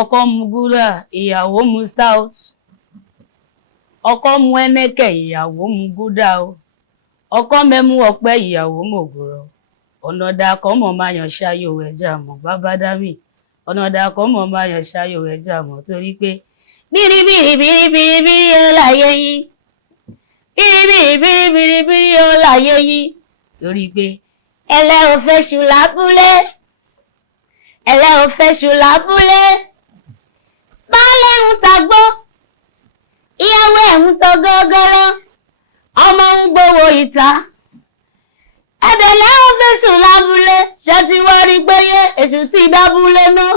ọkọ mu gúdà ìyàwó mu stout ọkọ mu ẹnẹkẹ ìyàwó mu gúdà o ọkọ mẹmú ọpẹ ìyàwó mògùrọ ọ̀nà dàkọ mọ̀ máa yàn ṣayò ẹja mọ̀ bàbá dámì ọ̀nà dàkọ mọ̀ máa yàn ṣayò ẹja mọ̀ torí pé bíríbíríbíríbírí ó láyé yín bíríbíríbíríbírí ó láyé yín torí pé ẹlẹ́ ò fẹ́ ṣù lábúlé ẹlẹ́ ò fẹ́ ṣù lábúlé baálé ń tagbó ìyàwó ẹ̀ ń tọ́ gọ́gọ́rọ́ ọmọ ń gbowó ìta ẹ̀dẹ̀lẹ́ ò fẹ́ ṣù lábúlé ṣe ti wá rí pé yé èṣù ti dábúlé náà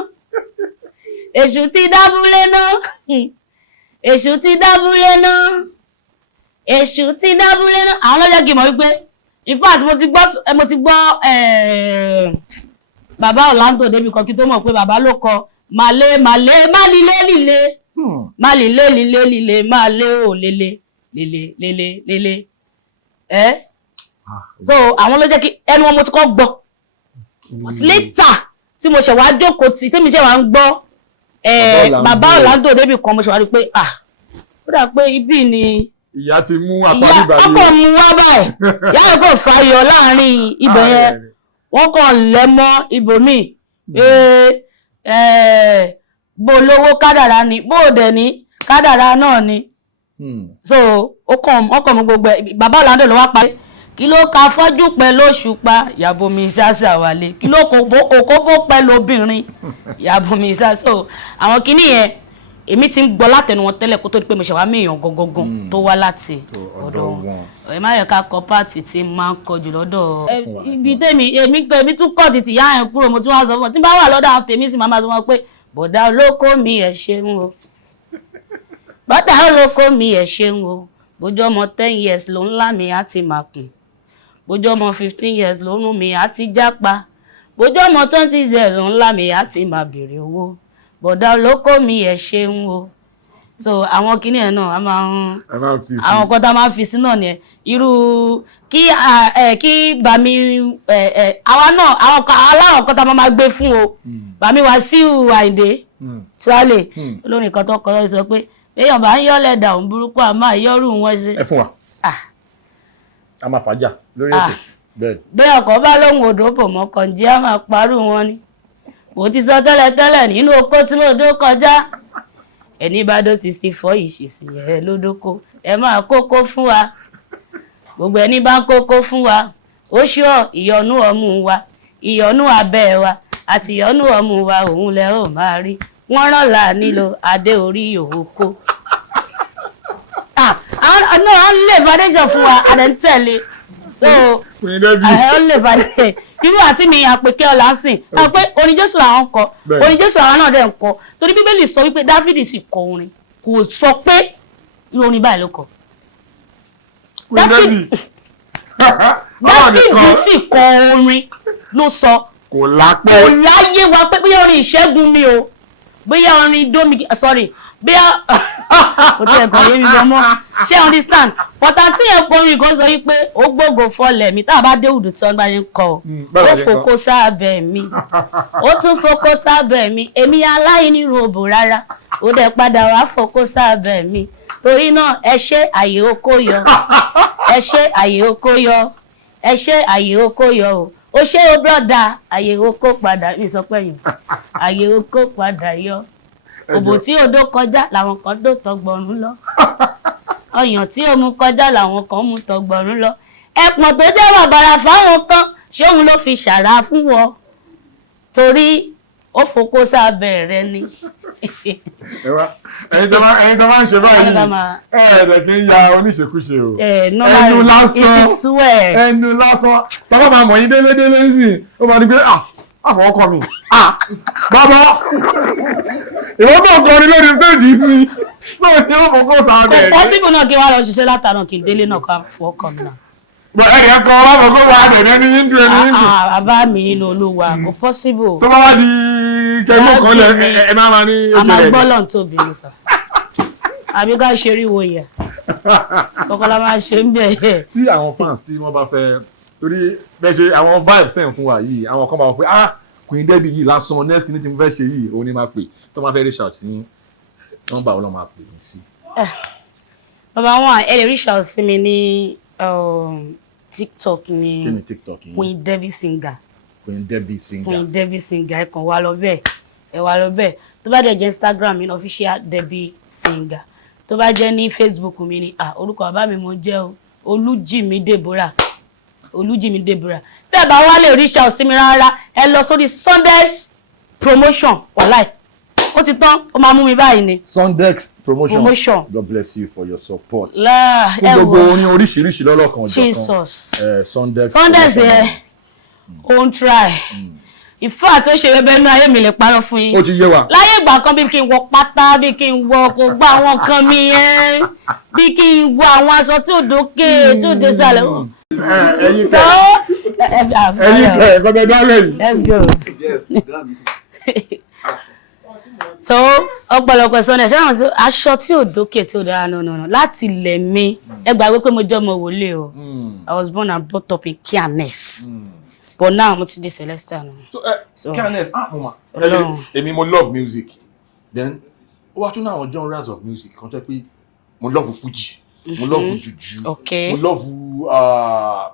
èṣù ti dábúlé náà èṣù ti dábúlé náà èṣù ti dábúlé náà àwọn lọ́jọ́ kì í mọ̀ wípé in fact mo ti gbọ́ bàbá Orlando Debby kan kí tó mọ̀ pé bàbá ló kọ màlé má lílé lílé má lílé lílé lílé má lé ò lélé lélé lélé lélé so àwọn ló jẹ́ kí ẹnu wọn mo ti kọ́ gbọ́ but later tí mo ṣe wá jókòó tí tèmi ṣe wá ń gbọ́ bàbá Orlando Debby kan mo ṣe wá rí pé ó dà pé ibi ni ìyá ti mú apá nígbà yìí. ọkọ̀ mu wá báyìí ìyá rẹ̀ kò fàyọ láàrin ibẹ̀ yẹn wọ́n kàn lẹ́ mọ́ ibòmíì bó lówó kádàrá ni bó dẹ̀ ní kádàrá náà ni so ọkọ̀ mu gbogbo ẹ̀ bàbá Orlando ló wá parí kí ló ka fọ́jú pẹ̀lú òṣùpá yàbomi ṣáṣà wálé kí ló òkófó pẹ̀lú obìnrin yàbomi ṣáṣà so àwọn kìíní yẹn èmi ti ń gbọ́ látẹnu wọn tẹ́lẹ̀ kó tó di pé mo ṣe wá méèyàn gangan tó wá láti ọ̀dọ̀ wọn ẹ má yẹ ká kọ páàtì tí máa ń kọjú lọ́dọ̀ ibi tèmi èmi tún kọ́ ti tìyá yẹn kúrò mo tún wá sọ fún ọ tí bá wà lọ́dọ̀ àwọn tèmi sì máa máa sọ wọn pé bọ̀dá olóko mi ẹ̀ ṣeun o bọ̀dá olóko mi ẹ̀ ṣeun o bójú ọmọ 10 years ló ń lá mi á ti máa kùn bójú ọmọ 15 years ló ń rún mi á ti jápa bójú ọmọ 20 years ló ń lá mi á ti máa béèrè owó bọ̀dá olóko mi ẹ̀ ṣeun o so àwọn kinní ẹ̀ náà a máa ń àwọn nǹkan tá a máa ń fi sí náà nìyẹn irú kí bàmí àwa náà aláwọ̀ kan tá a máa gbé fún o bàmí Wàsíù Àyìndé tíwálè olórin kan tó kọ́ sọ pé èèyàn bá ń yọ́ lẹ́dà òun burúkú àmọ́ àyọ́rù wọn ṣe. ẹ fún wa a máa fàájà lórí ètò bẹ́ẹ̀. bẹ́ẹ̀ ọkọ̀ bá lóhùn odò pò mọ́ kànjí á máa parú wọn ni mo ti sọ tẹ́lẹ̀tẹ́lẹ̀ nínú oko tí mo dó kọjá ẹni bá dó 64 ìṣìṣì ẹ lódókó ẹ máa kókó fún wa gbogbo ẹni bá ń kókó fún wa ó ṣọ́ ìyọnú ọmú wa ìyọnú abẹ́ wa àti ìyọnú ọmú wa òun lẹ ó máa rí wọ́n rán là nílò adé orí òkó. náà lè foundation fún wa àdẹ́ntẹ̀lé so lè foundation irú àti mi àpèkẹ́ ọ̀la ń sìn pé orin Jésù àwọn kọ orin Jésù àwọn náà dẹ̀ ń kọ torí Bíbélì sọ wípé Dáfídì sì kọ orin kò sọ pé irú orin báyìí ló kọ. Dáfídì sì kọ orin ló sọ kò lápẹ́ kò láyé wa pé bóyá orin ìṣẹ́gun ni o bóyá orin domi sorry bóyá kò tí ẹ̀ kàn yé mi gan mọ́ ṣé understand pọ̀tà tí ẹ̀ kọrin kan sọ wípé ó gbógo fọlẹ̀ mi tá a bá dé òdù tí wọ́n bá yẹn kọ ó fòkó sábẹ́ mi ó tún fòkó sábẹ́ mi èmi aláìní ròbò rárá ó dẹ̀ padà wá fòkó sábẹ́ mi torí náà ẹ ṣe àyè oko yọ ẹ ṣe àyè oko yọ ẹ ṣe àyè oko yọ o ó ṣe o brọ́dà àyè oko padà mi sọ pé yìí àyè oko padà yọ òbò tí odó kọjá làwọn kan dó tọgbọ̀rún lọ ọyàn tí ó mú kọjá làwọn kan mú tọgbọ̀rún lọ ẹpọ̀n tó jẹ́ bàbàrà fáwọn kan ṣóun ló fi ṣàrà fún wọn torí ó fokó sábẹ́ rẹ ni. ẹ̀yin tó máa ń ṣe báyìí ẹ̀ẹ́dẹ̀ kì í ya oníṣekúṣe o ẹnu lásán ẹnu lásán tọ́lá máa mọ̀ yín délé sí ó máa ní pé àfọwọ́kọ mi bàbá ìwọ́n náà kọrin lórí stéèjì sí náà ní ó fọkó sábẹ́ rẹ. kò pọ́sibù náà kí wàá lọ ṣiṣẹ́ látàná kí n délé náà ká fọwọ́kọ mi náà. ẹ̀rẹ̀ kan wá fọkó wà á dẹ̀ ní yín dùn ẹni yín dùn. bàbá mi nínú Olúwa kò pọ́sibù. tó bá wá di kẹmọ kan lẹ ẹ máa ní ojú rẹ. a máa gbọ́ lọ́n tóbi ní sà àbí ká ṣe ríwo yẹ kọ́kọ́ la máa ṣe ń bẹ̀. tí àwọn fans tí wọ́n bá fẹ́ torí bẹ́ẹ̀ ṣe àwọn vibes sẹ́yìn fún wa yìí àwọn kan máa wọ pé Queen Debby yìí lásán next ní tí mo fẹ́ ṣe yìí òun ni máa pè tó máa fẹ́ reach out sí nọ́mbà ọlọ́run máa pè mí sí. bàbá wọn ẹ lè reach out sí mi ní TikTok ní kí ni TikTok yìí Queen Debby singer. Queen Debby singer. Queen Debby singer ẹ kàn wá lọ bẹ́ẹ̀ ẹ wá lọ bẹ́ẹ̀ tó bá dẹ̀ jẹ́ Instagram mi ní official Debby singer tó bá jẹ́ ní Facebook mi ní orúkọ bàbá mi mo jẹ́ o Olújìmí Deborah tẹ́ bá wá lè reach out sí mi rárá ẹ lọ sórí Sundays promotion wàláì ó ti tán ó máa mú mi báyìí ni. Sundays promotion God bless you for your support. fún gbogbo orin oríṣiríṣi lọ́lọ́kan ọjọ́ kan Jesus Sundays yẹ on try in fact ó ṣe bẹ́ẹ̀ ní ayé mi lè parọ́ fún yín. ó ti yé wa. láyé ìgbà kan bí kí n wọ pátá bí kí n wọ kó gbá àwọn nǹkan mi yẹn bí kí n wọ àwọn aṣọ tí ò dókè tí ò dé sàlẹ̀. ẹ̀yin kẹ gbọdọ dálẹ yìí. Let's go. So ọ̀pọ̀lọpọ̀ sọ náà ṣáà aṣọ tí ò dókè tí ò dára no láti ilẹ̀ mi ẹ gbàgbé pé mo jẹ́ ọmọ wòlé o I was born and brought up in Kianes but now mo ti di Celestial now. So Kianes mo ma èmi mo love music then ó wá tún náà àwọn genres of music kan tó pé mo love Fuji mo love juju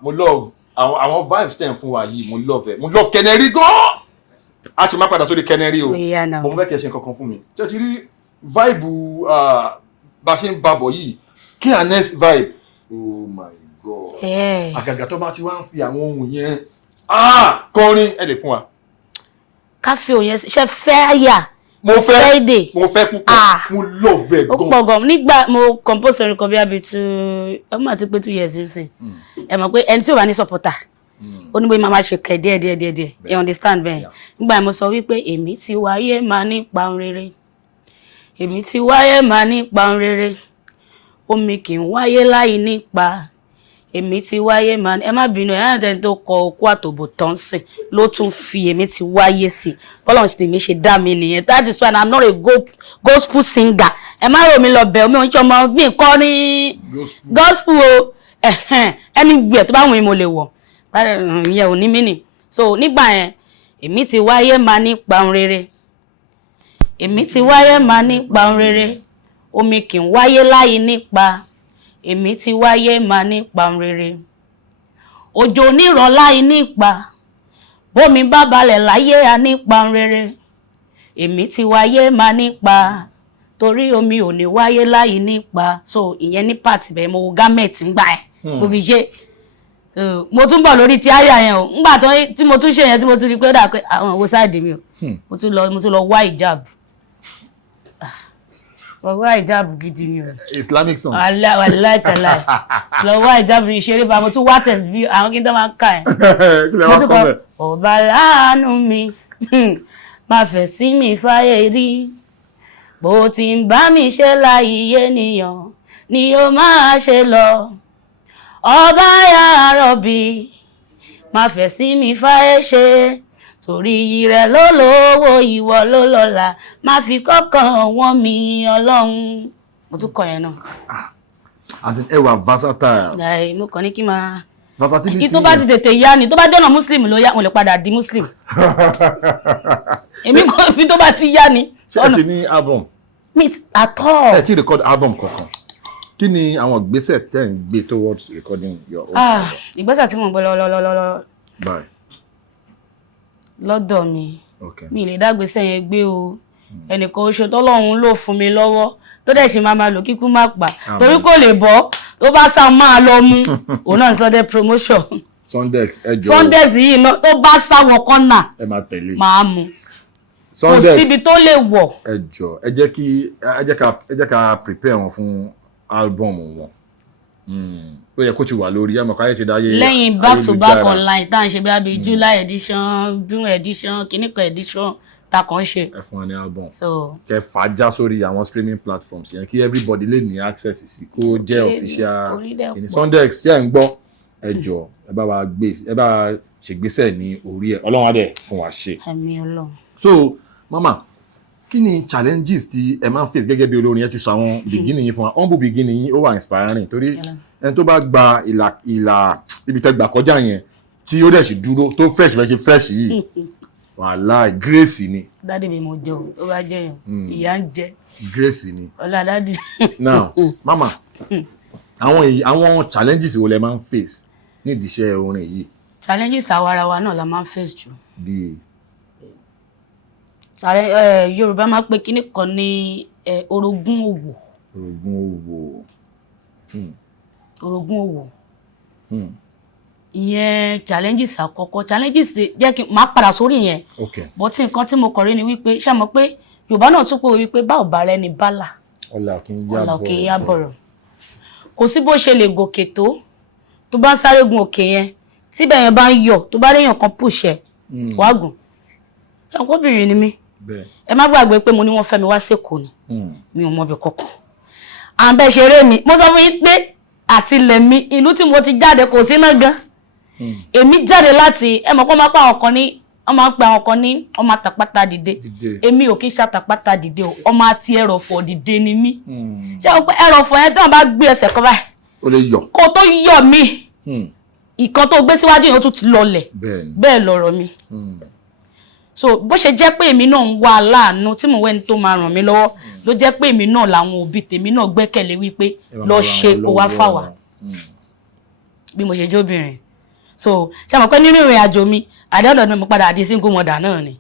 mo love àwọn vibes ten fún wa yìí mo love Canary gan a ti máa padà sórí Canary o mo fẹ́ kẹ́ ṣe nǹkan kan fún mi ṣé ti rí vibe bá ṣe ń babọ̀ yìí Kianes vibe oh my god àgàgà tó bá ti wá ń fi àwọn ohun yẹn kọrin ẹ lè fún wa. ká fi òun yẹn ṣe fẹ́ àyà mo fẹ́ púpọ̀ mo love ẹ gan. ó pọ̀ gan nígbà mo compose orin kan bí abitu ọmọ àti pé 2 years sísìn ẹ mọ̀ pé ẹni tí ò bá ní supporter ó ní bóyá máa ṣe kẹ̀ díẹ̀ you understand bẹ́ẹ̀ nígbà mo sọ wípé èmi ti wáyé máa ní ìparun rere èmi ti wáyé máa ní ìparun rere omi kì í wáyé láì nípa èmi ti wáyé man ẹ má bínú ẹ̀ ẹ̀ tó kọ okú àtòbò tán sìn ló tún fi èmi ti wáyé sí bọ́lá ṣe tèmi ṣe dá mi nìyẹn that is why I'm not a gospel singer ẹ má rò mí lọ bẹ̀ omi oúnjẹ ọmọ mi kọ́ ní gospel o anywhere tó bá wùn mí mo lè wọ̀ ìyẹn ò ní meaning so nígbà yẹn èmi ti wáyé máa nípa ohun rere èmi ti wáyé máa nípa ohun rere omi kì í wáyé láyé nípa èmi ti wáyé máa nípa ohun rere òjò onírọ̀ láyé nípa bómi bá balẹ̀ láyé a nípa ohun rere èmi ti wáyé máa nípa torí omi ò ní wáyé láyé nípa so ìyẹn ní pàtì bẹ́ẹ̀ mo wo gámẹ̀tì ń gbà ẹ̀ mo fi ṣe mo tún bọ̀ lórí ti àyà yẹn o ńgbà tí mo tún ṣe yẹn tí mo tún rí pé ó dà pé àwọn òwò sáàdì mi o mo tún lọ wá ìjáàbù lọ wá ìjáàbù gidi ni o. Islamic song. aláìtàláì lọ wá ìjáàbù ìṣeré bá mo tún wá tẹ̀sí bí àwọn kí n tó máa ń kà ẹ̀. mo tún kọ ọba láàánú mi máa fẹ̀ sí mi fáyé rí bó ti ń bá mi ṣe láyé ènìyàn ni ó máa ṣe lọ. Ọba ya Rọ̀bì máa fẹ̀ sí mi fáyé ṣe torí iyì rẹ̀ ló lówó ìwọ ló lọ́lá máa fi kọ́kàn wọ́n mi Ọlọ́run. Mo tún kọ yẹn náà. As in ẹ wà versatile. Mo kàn ní kí máa Versatility. kí tó bá ti tètè yá ni tó bá jọ́nà muslim ló yá mo lè padà di muslim. Èmi kò bí tó bá ti yá ni. Ṣé ẹ ti ní album? Mi at all. Ẹ ti record album kankan. Kí ni àwọn ìgbésẹ̀ tẹ́ ń gbé towards recording your own album? Ìgbésẹ̀ tí mo gbé lọ́lọ́lọ́lọ́. Bye. Lọ́dọ̀ mi. Okay. Mi lè dágbésẹ̀ yẹn gbé o. Ẹnìkan oṣù tọ́lọ́run lò fún mi lọ́wọ́ tó dẹ̀ ṣe máa lò kíkú má pa. Torí kò lè bọ́ tó bá sá máa lọ mú. Òun náà Sunday promotion. Sundex ẹ jọ̀ọ́. Sundex yìí náà tó bá sá wọn kọ́nà. Ẹ máa tẹ̀lé. Máa mú. Sundex. Kò síbi tó lè wọ̀. Ẹ jọ̀ọ́ ẹ jẹ́ ká prepare wọn fún album wọn. Ó yẹ kó ti wà lórí ẹmọ káyé ti dáyé lẹ́yìn back to back online tá à ń ṣe bí July edition June edition kìnnìkan edition tá kàn ṣe. Ẹ fún wa ní album. So kẹ fàájà sórí àwọn streaming platforms yẹn kí everybody lè ní access sí kó jẹ́ official kìnnì Sundex yẹ ń gbọ́ ẹ jọ̀ọ́ ẹ bá wa ṣègbésẹ̀ ní orí ẹ̀ Ọlọ́run á dẹ̀ fún wa ṣe. Àmín Ọlọ́run. So mama kí ni challenges tí ẹ máa ń face gẹ́gẹ́ bí olórin ẹ ti sọ àwọn beginning yín fún wa humble beginning yín ó wà inspiring torí ẹni tó bá gba ìlà ibi tẹ́ gbà kọjá yẹn tí ó dẹ̀ sì dúró tó fresh bẹ́ẹ̀ ṣe fresh yìí wàhálà grace ni. Dádì mi mo jẹ o tó bá jẹ yẹn ìyá ń jẹ. Grace ni. Ọlá dádì. Now mama àwọn challenges wo lẹ máa ń face nídìí iṣẹ́ orin yìí. Challenges àwarawa náà la máa ń face jù. Bíi. Yorùbá máa pè kíní kan ní orogún òwò. Orogún òwò. Ìyẹn challenges àkọ́kọ́ challenges jẹ́ kí n máa padà sórí yẹn. But nǹkan tí mo kọ̀ rí ni wípé ṣé mo pé Yorùbá náà tún pé wípé bá ò bá rẹ ni bálà. Ọlá kì í yá bọ̀rọ̀. Kò sí bó ṣe lè gòkè tó bá ń sáré gun òkè yẹn tíbẹ̀ yẹn bá ń yọ̀ tó bá réyàn kan push ẹ̀ wá gùn. Ṣàkóbìnrin ni mí. Ẹ má gbàgbé pé mo ní wọ́n fẹ́ mi wá sẹ́kọ̀ọ́ ni mi ò mọ ibì kankan àǹbẹ̀ ṣeré mi mo sọ fún yín pé àtilẹ̀ mi ìlú tí mo ti jáde kò sí náà gan èmi jáde láti ẹ mọ̀ pé wọ́n máa pa àwọn kan ní wọ́n máa ń pe àwọn kan ní ọmọ àtàpátá dìde èmi ò kí ń ṣàtàpátá dìde o ọmọ àti ẹrọ̀fọ̀ dìde ni mí ṣé o pé ẹrọ̀fọ̀ yẹn tí wọ́n bá gbé ẹsẹ̀ kan báyìí ó lè yọ kó tó yọ mí ìkan tó gbé síwájú yẹn ó tún ti lọlẹ̀ bẹ́ẹ̀ lọ̀rọ̀ mi. So bó ṣe jẹ́ pé èmi náà ń wá láàánú tí mo wẹ́ni tó máa ràn mí lọ́wọ́ ló jẹ́ pé èmi náà làwọn òbí tèmi náà gbẹ́kẹ̀lé wípé lọ ṣe kó wá fáwa bí mo ṣe jóbìnrin. So ṣe mọ̀ pé nínú ìrìn àjò mi àdéhùn mi mo padà di single mother náà ni.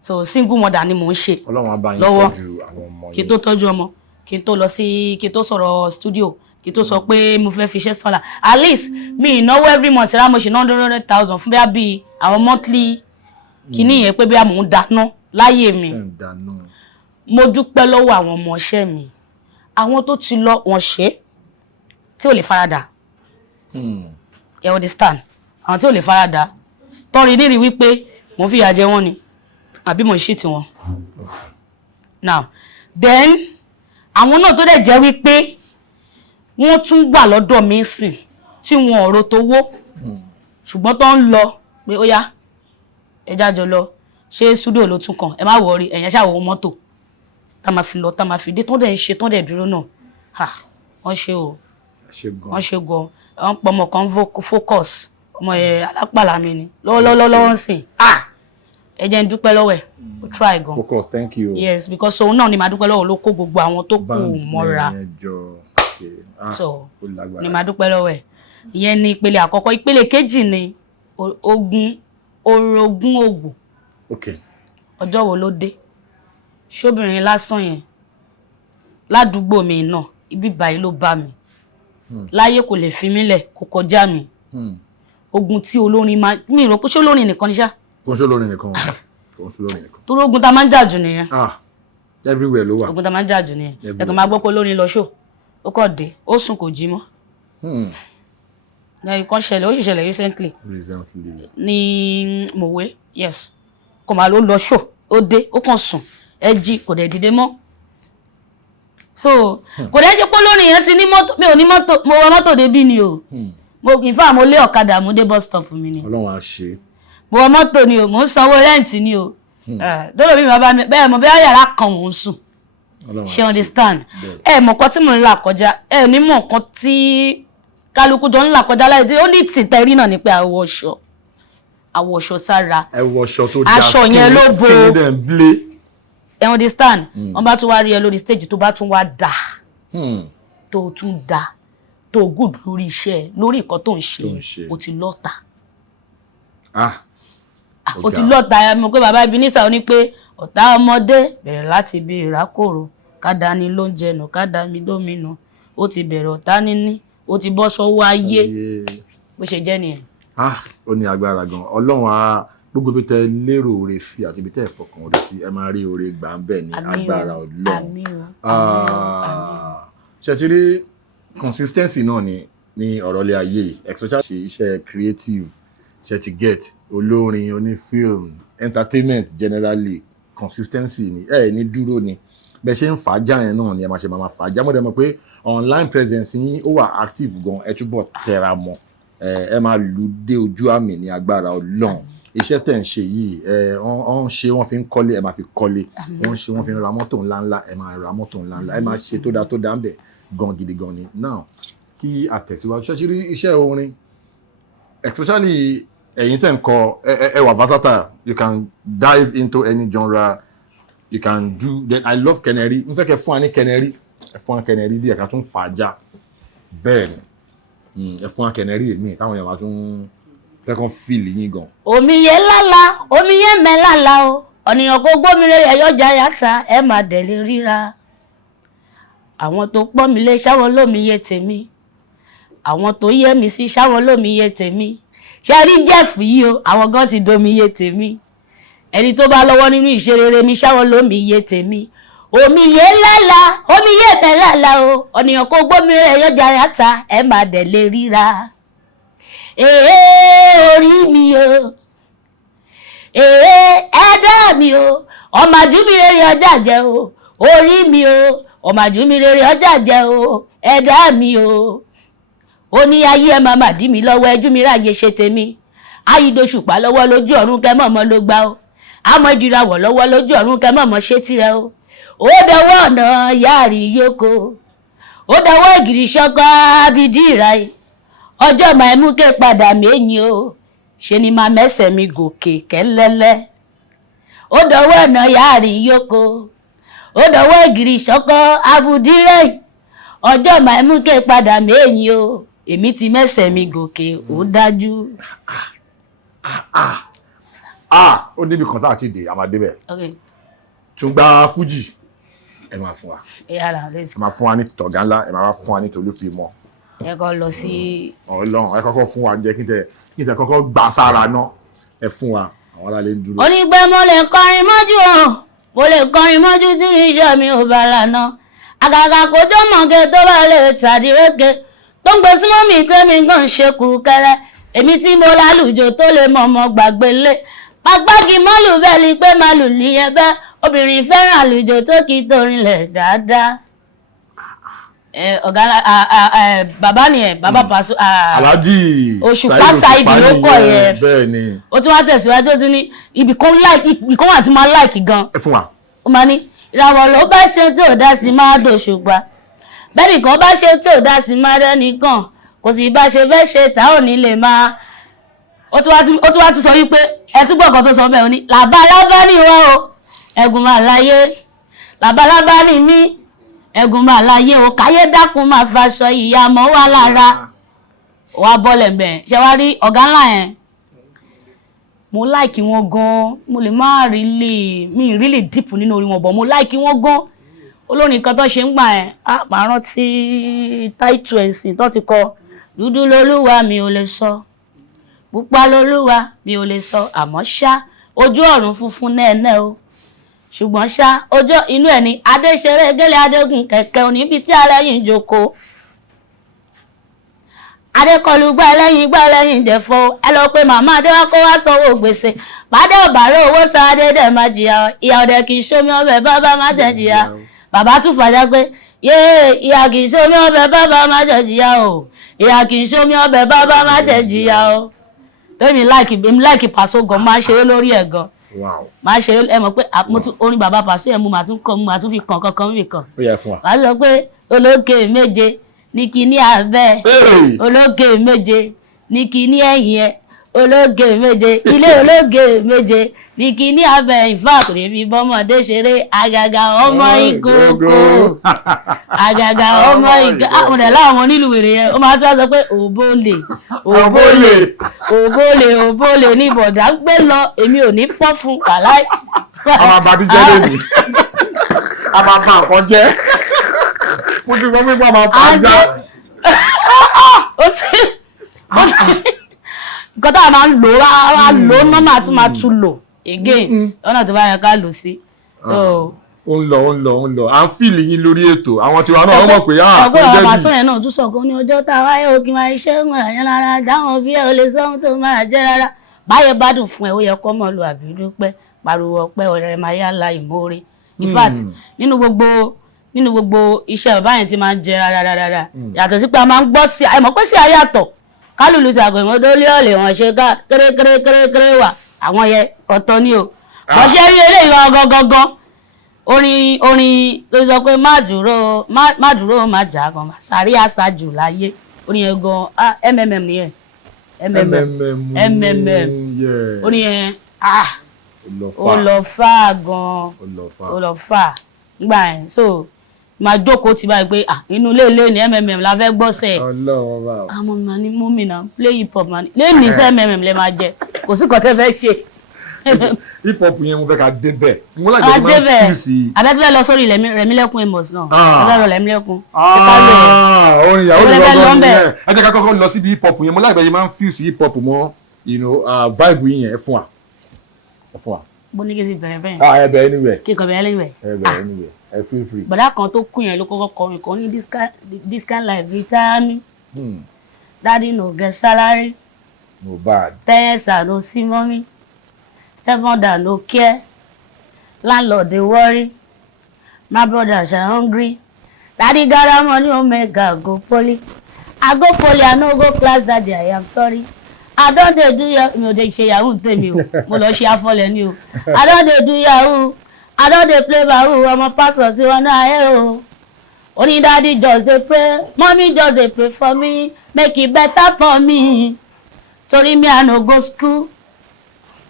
So single mother ni mò ń ṣe lọ́wọ́ kí n tó tọ́jú ọmọ kí n tó lọ sí kí n tó sọ̀rọ̀ studio kí n tó sọ pé mo fẹ́ fi iṣẹ́ sọ́la at least mi ìnáwó every month ra mo ṣe 100,000 fún bí àwọn monthly kìíní yẹn pé bí mò ń dáná láyé mi mo dúpẹ́ lọ́wọ́ àwọn ọmọọṣẹ́ mi àwọn tó ti lọ wọ́n ṣe tí ò lè farada you understand àwọn tí ò lè farada tọ́rí nírí wípé mo fi ìyà jẹ wọ́n ni àbí mo ṣí tiwọn now then àwọn náà tó dẹ̀ jẹ́ wípé wọ́n tún gbà lọ́dọ̀ mi sìn tí wọn ò ro tówó ṣùgbọ́n tó ń lọ pé ó yá ẹja jọ lọ ṣé studio ló tún kàn ẹ má wọrí ẹ̀yẹn ṣàwọ̀ mọ́tò tá máa fi lọ tá máa fi dé tán dẹ̀ ń ṣe tán dẹ̀ dúró náà wọ́n ṣe o wọ́n ṣe gan wọ́n pọ̀ ọmọ kan focus ọmọ ẹ̀ alápàlà mi ni lọ́wọ́lọ́wọ́ ń sìn ẹ jẹ́ ń dúpẹ́ lọ́wọ́ ẹ̀ ó try gan. Focus, thank you. Yes, because òun náà ni màá dúpẹ́ lọ́wọ́ ló kó gbogbo àwọn tó kù mọ́ra so ni màá dúpẹ́ lọ́wọ́ ẹ̀ ìyẹn ni ìpele àkọ́kọ́ ìpele kejì ni orogún ògùn ọjọ́ wo ló dé ṣóbìnrin lásán yẹn ládùúgbò mi náà ibi báyìí ló bá mi láyé kò lè fi mí lẹ̀ kó kọjá mi ogun tí olórin máa mi rò pé ṣé olórin nìkan ni ṣá. kò ń ṣe olórin nìkan torí ogun tá máa ń jà jù nìyẹn. everywhere ló wà. ogun tá máa ń jà jù nìyẹn ẹ̀kan máa gbọ́ pé olórin lọ ṣó ó kọ̀ dé ó sùn kò jí mọ́. Nǹkan ṣẹlẹ̀ ó sì ṣẹlẹ̀ recently ní mòwe yes kò máa ló lọ ṣó ó dé ó kàn sùn ẹ jí kò dẹ̀ dìde mọ́ so kò dẹ̀ ṣe pé olórin yẹn ti ní mọ́tò mi ò ní mọ́tò mo wọ mọ́tò débí ni o in fact mo lé ọ̀kadà mo dé bus stop mi ni Ọlọ́run á ṣe mo wọ mọ́tò ni o mo ń sanwó rẹ́ǹtì ni o dọ́lọ̀ bí bàbá mi bẹ́ẹ̀ mo bẹ́ẹ̀ yàrá kan mò ń sùn ṣe understand ẹ mọ̀ nǹkan tí mo ń là kọjá ẹ ní mọ̀ nǹkan tí kálukú jọ ń là kọjá láì tí ó ní tìtẹ́rí náà ni pé àwọ̀ṣọ sára aṣọ yẹn ló bo ẹ understand wọ́n bá tún wá rí ẹ lórí stage tó bá tún wá dà tó tún dà tó good lórí iṣẹ́ lórí nǹkan tó ń ṣe o ti lọ́ta o ti lọ́ta ẹ mọ̀ pé bàbá Ebenezer ó ní pé ọ̀tá ọmọdé bẹ̀rẹ̀ láti bí ìrákòrò ká dání ló ń jẹnu ká dá mi lómìnà ó ti bẹ̀rẹ̀ ọ̀tá níní ó ti bọ́ sọ́wọ́ ayé bó ṣe jẹ́ nìyẹn. ó ní agbára gan Ọlọ́run á gbogbo ibi tẹ lérò oore sí àti ibi tẹ fọkàn oore sí ẹ máa rí oore gbà ń bẹ ní agbára Ọlọ́run. ṣètìlí consistency náà ní ọ̀rọ̀ ilé ayé especially iṣẹ́ creative ṣètì get olórin onífilm entertainment generally consistency ni ní dúró ni bẹ́ẹ̀ ṣe ń fàájà yẹn náà ni ẹ máa ṣe máa fàájà mọ́ dẹ̀ mọ̀ pé online presence yín ó wà active gan ẹ túbọ̀ tẹra mọ́ ẹ máa lù dé ojú àmì ní agbára Ọlọ́run iṣẹ́ tẹ̀ ń ṣe yìí wọ́n ṣe wọ́n fi ń kọ́lé ẹ máa fi kọ́lé wọ́n ṣe wọ́n fi ń ra mọ́tò ńláńlá ẹ máa ra mọ́tò ńláńlá ẹ máa ṣe tó dáa ń bẹ̀ gan gidi gan ni now kí àtẹ̀síwájú ṣe rí iṣẹ́ orin especially ẹ̀yin tẹ̀ ń kọ ẹ wà versatile you can dive into any genre you can do then I love kẹnẹrí n fẹ́ kẹ́ fún wa ní kẹnẹrí ẹ fún wa kẹnẹrí díẹ̀ ká tún fàájà bẹ́ẹ̀ ni ẹ fún wa kẹnẹrí èmi táwọn èèyàn máa tún fẹ́kàn fíìlì yín gan. omiye lálá omiye mẹ́lálá o ọ̀nìyàn kò gbómìnira ẹ̀yọ́jà yàtà ẹ̀ máa dẹ̀lé ríra àwọn tó pọ́n mi lé ṣáwọn lómiye tèmi àwọn tó yẹ mi sí ṣáwọn lómiye tèmi ṣe rí Jeff yìí o àwọn gan ti domiye tèmi ẹni tó bá lọ́wọ́ nínú ìṣerere mi ṣáwọn lómiye tèmi omiye lálá omiye mẹ́lálá o ọ̀nìyàn kò gbómìnira ẹ̀yọ́jà yàtà ẹ̀ máa dẹ̀lé ríra. Orí mi o ẹ̀dá mi o ọmọ àjùmírèrè ọjà jẹ o orí mi o ọmọ àjùmírèrè ọjà jẹ o ẹ̀dá mi o ó ní ayé ẹ máa dí mi lọ́wọ́ ẹjú mi ráàyè ṣe tèmi ayídòṣùpá lọ́wọ́ lójú ọ̀run kẹ́ mọ̀mọ́ ló gbá o àmọ́ ìjìràwọ̀ lọ́wọ́ lójú ọ̀run kẹ́ mọ̀mọ́ ṣe tirẹ̀ o ó dọwọ́ ọ̀nà yáàrí yóko ó dọwọ́ ìgìrì ṣọ́kọ́ abidí ìráyè ọjọ́ máa mú ké padà méyìn o ṣe ni máa mẹ́sẹ̀ mi gòkè kẹ́lẹ́lẹ́ ó dọwọ́ ọ̀nà yáàrí yóko ó dọwọ́ ìgìrì ṣọ́kọ́ abudírẹ́ ọjọ́ máa mú ké padà méyìn o èmi ti mẹ́sẹ̀ mi gòkè ó dájú. ó níbi kan tá a ti dé a máa débẹ̀ tún gba fújì ẹ máa fún wa ẹ máa fún wa ní tọ̀gá ńlá ẹ máa fún wa ní tolúfimọ́ ẹ kọ́ lọ sí. Ọlọ́run ẹ kọ́kọ́ fún wa jẹ́ kí n tẹ kọ́kọ́ gbà sára náà ẹ fún wa àwọn aráàlú ń dúró. onígbẹ́ mo lè kọrin mọ́jú o mo lè kọrin mọ́jú tí iṣẹ́ mi ò bá lànà àgàgà kò tó mọ̀gẹ́ tó bá lè tàdíréke tó ń gbé símọ́ mi tẹ́mi gan ṣe kùrùkẹrẹ èmi tí mo lálùjọ tó lè mọ̀mọ́ gbàgbé lé pàgbági mọ́lù bẹ́ẹ̀ ni pé màlù ní ẹbẹ́ obìnrin fẹ́ràn àlùjọ tó kì í torinlẹ̀ dáadáa ọ̀gá bàbá nìyẹn bàbá Paso Alhaji Òṣùpá Saidi ló kọ̀ yẹn bẹ́ẹ̀ ni ó tún wá tẹ̀síwájú ó tún ní ibì kan wà tí máa láìkì gan ẹ fún wa ó máa ní ìràwọ̀ ló bá ṣe tí ò dá sí máa dòṣùgbà bẹ́ẹ̀ni kan bá ṣe tí ò dá sí máa dẹ́nìkan kò sì bá ṣe fẹ́ ṣe tá ò ní lè máa ó tún wá tún sọ wípé ẹ tún gbọ́ kan tó sọ bẹ́ẹ̀ ó ní làbálábá ní wọ́n o ẹ̀gùn máa láyé làbálábá ní mí ẹ̀gùn máa láyé o káyé dákun máa faṣọ ìyá mọ́ wá lára wá bọ́lẹ̀ bẹ́ẹ̀ ṣe wá rí ọ̀gá ńlá yẹn mo láìkí wọn gan mo lè má mi really deep nínú orí wọn bọ̀ mo láìkí wọn gan olórin kan tó ṣe ń gbà ẹ̀ máa rántí táìtù ẹ̀sìn tó ti kọ dúdú lolúwa mi ò lè sọ pupa lolúwa mi ò lè sọ àmọ́ ṣá ojú ọ̀run funfun nẹ́ẹ̀nẹ́ o ṣùgbọ́n ṣá ojú inú ẹ̀ ní adéṣeré gẹ́lẹ́ adégún kẹ̀kẹ́ oníbi tí alẹ́yìn jókòó adékọlù gbá ẹlẹ́yìn dẹ̀fọ́ ẹ lọ pé màmá adéwá kó wá sanwó gbèsè pàdé ọ̀bàrọ̀ owó san adédè má jìyà ìyá ọ̀dẹ kì í ṣomi ọbẹ̀ bàbá má jẹ jìyà bàbá tún fàjà pé yéé ìyá kì í ṣomi ọbẹ̀ bàbá má jẹ jìyà o ìyá kì í ṣomi ọbẹ̀ bàbá má jẹ jìyà o tèmi láìkì Paso gan máa ṣeré lórí ẹ̀ gan máa ṣeré ẹ mọ̀ pé orin bàbá Paso yẹn mo máa tún fi kàn kankan mi kàn wàá sọ pé olókè méje ní kíní abẹ́ olókè méje ní kíní ẹ̀yìn ẹ̀ olókè méje ilé olókè méje ní kíní abẹ́ ìfà kò ní fi bọ́mọdé ṣeré àgàgà ọmọ ìkókó àgàgà ọmọ ìkókó àwọn ọ̀dẹ̀ láwọn onílù wèrè yẹn ó máa tún sọ pé òbólè ní bọ̀dá gbé lọ èmi ò ní fọ́ fún wàláì. a máa bá bí jẹ́ lónìí a máa bá nǹkan jẹ́ mo ti sọ pé a máa bá já. nǹkan tá a máa ń lò nọ́mà tí máa tún lò again ọ̀nà tó bá yẹ ká lò sí. ó ń lọ à ń fìlì yín lórí ètò àwọn tiwa náà wọ́n mọ̀ pé ọgbọ́n àwọn Paso yẹn náà tún sọ̀kan ní ọjọ́ tá a wáyé òkè máa iṣẹ́ ń ràn yẹn lára dáhùn bí ẹ ò lè sọ́hún tó máa jẹ́ rárá báyẹ̀ bá dùn fún ẹ ó yẹ kọ́ mọ́ lu àbí dúpẹ́ pariwo ọpẹ́ ọ̀rẹ́ máa yá la ìmoore in fact nínú gbogbo iṣẹ́ bàbá yẹn ti máa ń jẹ rárá yàtọ̀ sí pé a máa ń gbọ́ sí àìmọ̀ pé sí ayàtọ̀ kálùlù sàgò ìmọ̀dólé ọ̀lẹ̀ wọn ṣe ká kéré wà àwọn yẹn ọ̀tọ̀ ni o wọ́n ṣe rí eléyìí gangan orin tó sọ pé má dúró má jà gan sàrí àṣàjù láyé orin yẹn gan mmm nìyẹn orin yẹn ó lọ fà gan ó lọ fà nígbà yẹn so máa jókòó ti báyìí pé inú ilé ní mmm la fẹ́ gbọ́ sẹ́ẹ̀ àmọ́ mi máa ní mọ́mì náà play hip hop máa ní lẹ́yìn ní sẹ́ mmm lẹ́ máa jẹ kò sí kọ́ tẹ́ fẹ́ ṣe. hip hop yẹn mo fẹ́ ká débẹ̀ mo láì jẹ́ máa ń fíù sí i. abẹ́tí lọ sórí Rẹ̀mílẹ́kún Amos náà abẹ́ lọ Rẹ̀mílẹ́kún. orin ìyàwó mi lọ́gbọ́n mi yẹn ẹ jẹ́ ká kọ́kọ́ lọ síbi hip hop yẹn mo láì jẹ́ máa ń fíù sí hip hop mọ́ vibe yẹn ẹ fún wa. bó ní kí n ti bẹ̀rẹ̀ bẹ́ẹ̀. ẹ bẹ̀rẹ̀ anywhere. kí n kàn bẹ̀rẹ̀ anywhere. ẹ bẹ̀rẹ̀ anywhere. I feel free. Bọ̀dá kan tó kú yẹn ló kọ́kọ́ kọrin kan ní this kind life retire me. Daddy no get salary. No bad. Parents are no see mommy. Stepmother no care. Landlord dey worry. My brothers are hungry. Daddy gather money omega go poly. I go poly I no go class daddy I am sorry. I don dey do mi ò dey ṣe yahoo tèmi o mo lọ ṣe afọlẹ ni o. I don dey do yahoo. I don dey play bahoo ọmọ pastor sí wọn náà ẹ o. Only daddy just dey pray, mommy just dey pray for me, make it better for me. Torí me I no go school,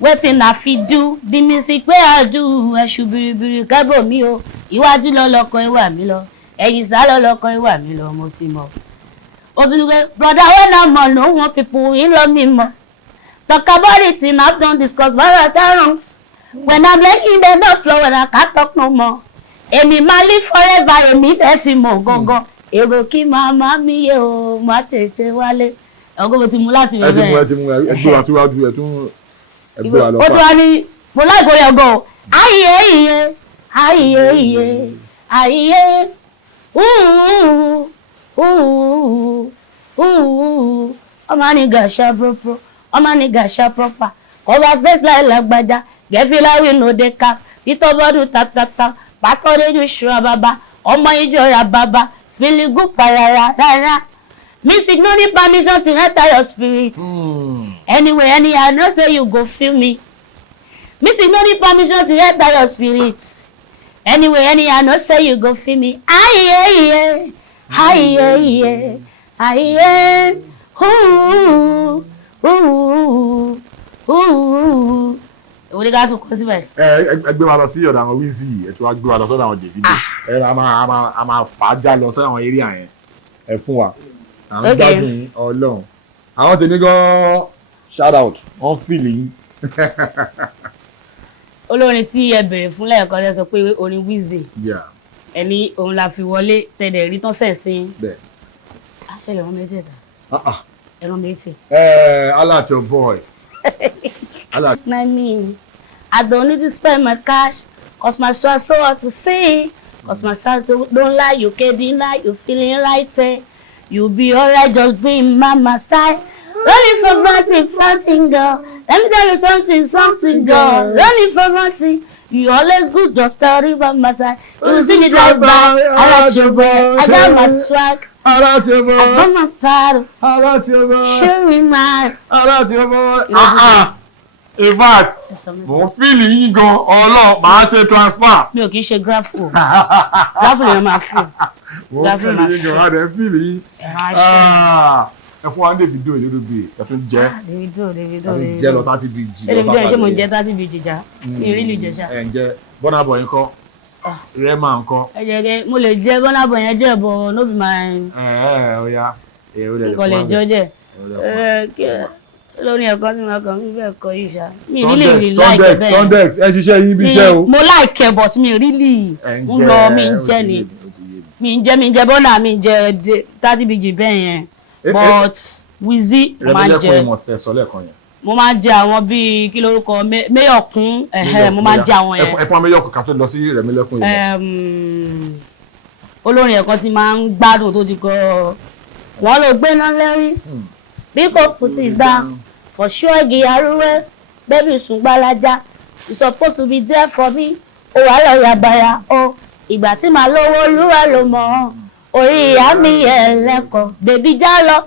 wetin I fit do, the music wey I do, ẹ̀ṣù biribiri kẹ́bọ̀ mi o. Iwájú lọ́lọ́kọ̀ ìwà mi lọ, ẹ̀yìn sá lọ́lọ́kọ̀ ìwà mi lọ, mo ti mọ̀. O ti ní pé brother when I'm on no want people in love me more. Talk about it and I've done discuss my wrongs. When I'm making them no flow and I can't talk no more. Èmi máa live forever, èmi fẹ́ ti mọ̀ gangan. Èrò kí màmá mi yé o, má tètè wálé. Ọgọ́ mo ti mú láti bẹ̀rẹ̀. ẹ ti mú ẹgbẹ́ wa síwájú ẹ̀ tún ẹgbẹ́ wa lọ́pàá. Ó ti wá ní mo láìpẹ́ orí ọgọ́ o. Ayé ọmọ ní gàṣà proper ọmọ ní gàṣà proper cover face láì lágbájá gẹ́fìlà wí no dey cap títọ́ bọ́dún tatata pásítọ̀ lójú ṣùrọ̀ bàbá ọmọ ìjọ ra bàbá feeling good parara. Music no need permission to enter your spirit. Anyway, anyhow, I know say you go feel me. Music no need permission to enter your spirit. Anyway, anyhow, I know say you go feel me. Aye. Èwo ni ká tún kọ síbẹ̀. Ẹgbẹ́ wa lọ sí ọ̀dọ̀ àwọn Wizzy ẹ̀ tí wàá gbé wa lọ sọ́dọ̀ àwọn Davido. A máa fà á já lọ sọ́dọ̀ àwọn area yẹn. Ẹ fún wa. À ń gbádùn Ọlọ́run. Àwọn tèmi gan shout out wọ́n fìlì yín. Olórin tí ẹ bèrè fún lẹ́ẹ̀kan lẹ sọ pé orin Wizzy. Ẹni òun la fi wọlé tẹ̀lé rí tán sẹ̀sìn. Ṣẹlẹ̀ wọ́n mẹ́sẹ̀ sá. Ẹ̀rọ mẹ́sẹ̀. Allah your boy. I mean, I don't need to spend my cash, cause my soul so hard to see. Cause my soul don't lie, you can't deny, you feeling right, say. You be alright, just be mama side. Running for fronting, girl. Let me tell you something, girl. Running for fronting. You always good, just story by my side. You see me drive by, I like your boy. I got my swag. I like your boy. I got my paddle. I like your boy. Show me mine. I like your boy. In fact, mo feel yín gan Ọlọ́run máa ṣe transfer. Mi ò kì í ṣe graphic. Graphic ni máa fún. Mo feel yín gan, a dẹ̀ feel yín. Ẹ fún wa ní Davido ìlú bíi ẹ tún jẹ́. Davido. Jẹ́ lọ 30 bg. Davido ṣé mo jẹ́ 30 bg já? Mi rí lè jẹ ṣá. Ẹ ń jẹ Burna Boy ńkọ́? Rema ńkọ́? Ẹ jẹ́ mo lè jẹ́ Burna Boy yẹn jẹ́ bọ̀ no be my. Oya. Kò lè jọ jẹ́. Lórí ẹ̀kọ́ tí wọ́n kàn mí bẹ́ẹ̀ kọ yìí ṣá. Mi really like bẹ́ẹ̀. Sundex ẹ ṣiṣẹ́ yín bí iṣẹ́ o. Mo like but mi really ń lọ mi ń jẹ́ ni. Mi ń jẹ́ Burna mi ń jẹ́ 30 bg bẹ́ẹ̀ yẹn. But Wizzy mo máa ń jẹ. Mo máa ń jẹ àwọn bíi kí lórúkọ Mẹ́yọ̀kún mo máa ń jẹ àwọn yẹn. Ẹ fún Mẹ́yọ̀kún ká tó lọ sí Rẹ̀mílẹ́kún yìí. Olórin ẹ̀kọ́ tí máa ń gbádùn tó ti kọ wọ́n ló gbéná lẹ́rí bí kò kù ti dá for sure igi arúwẹ́ baby sùn gbalaja you supposed to be there for me ó wà lọ yàbàyà ó ìgbà tí màá lówó olúwa ló mọ̀ orí ìyá mi ẹlẹ́kọ̀ọ́ bèbí já lọ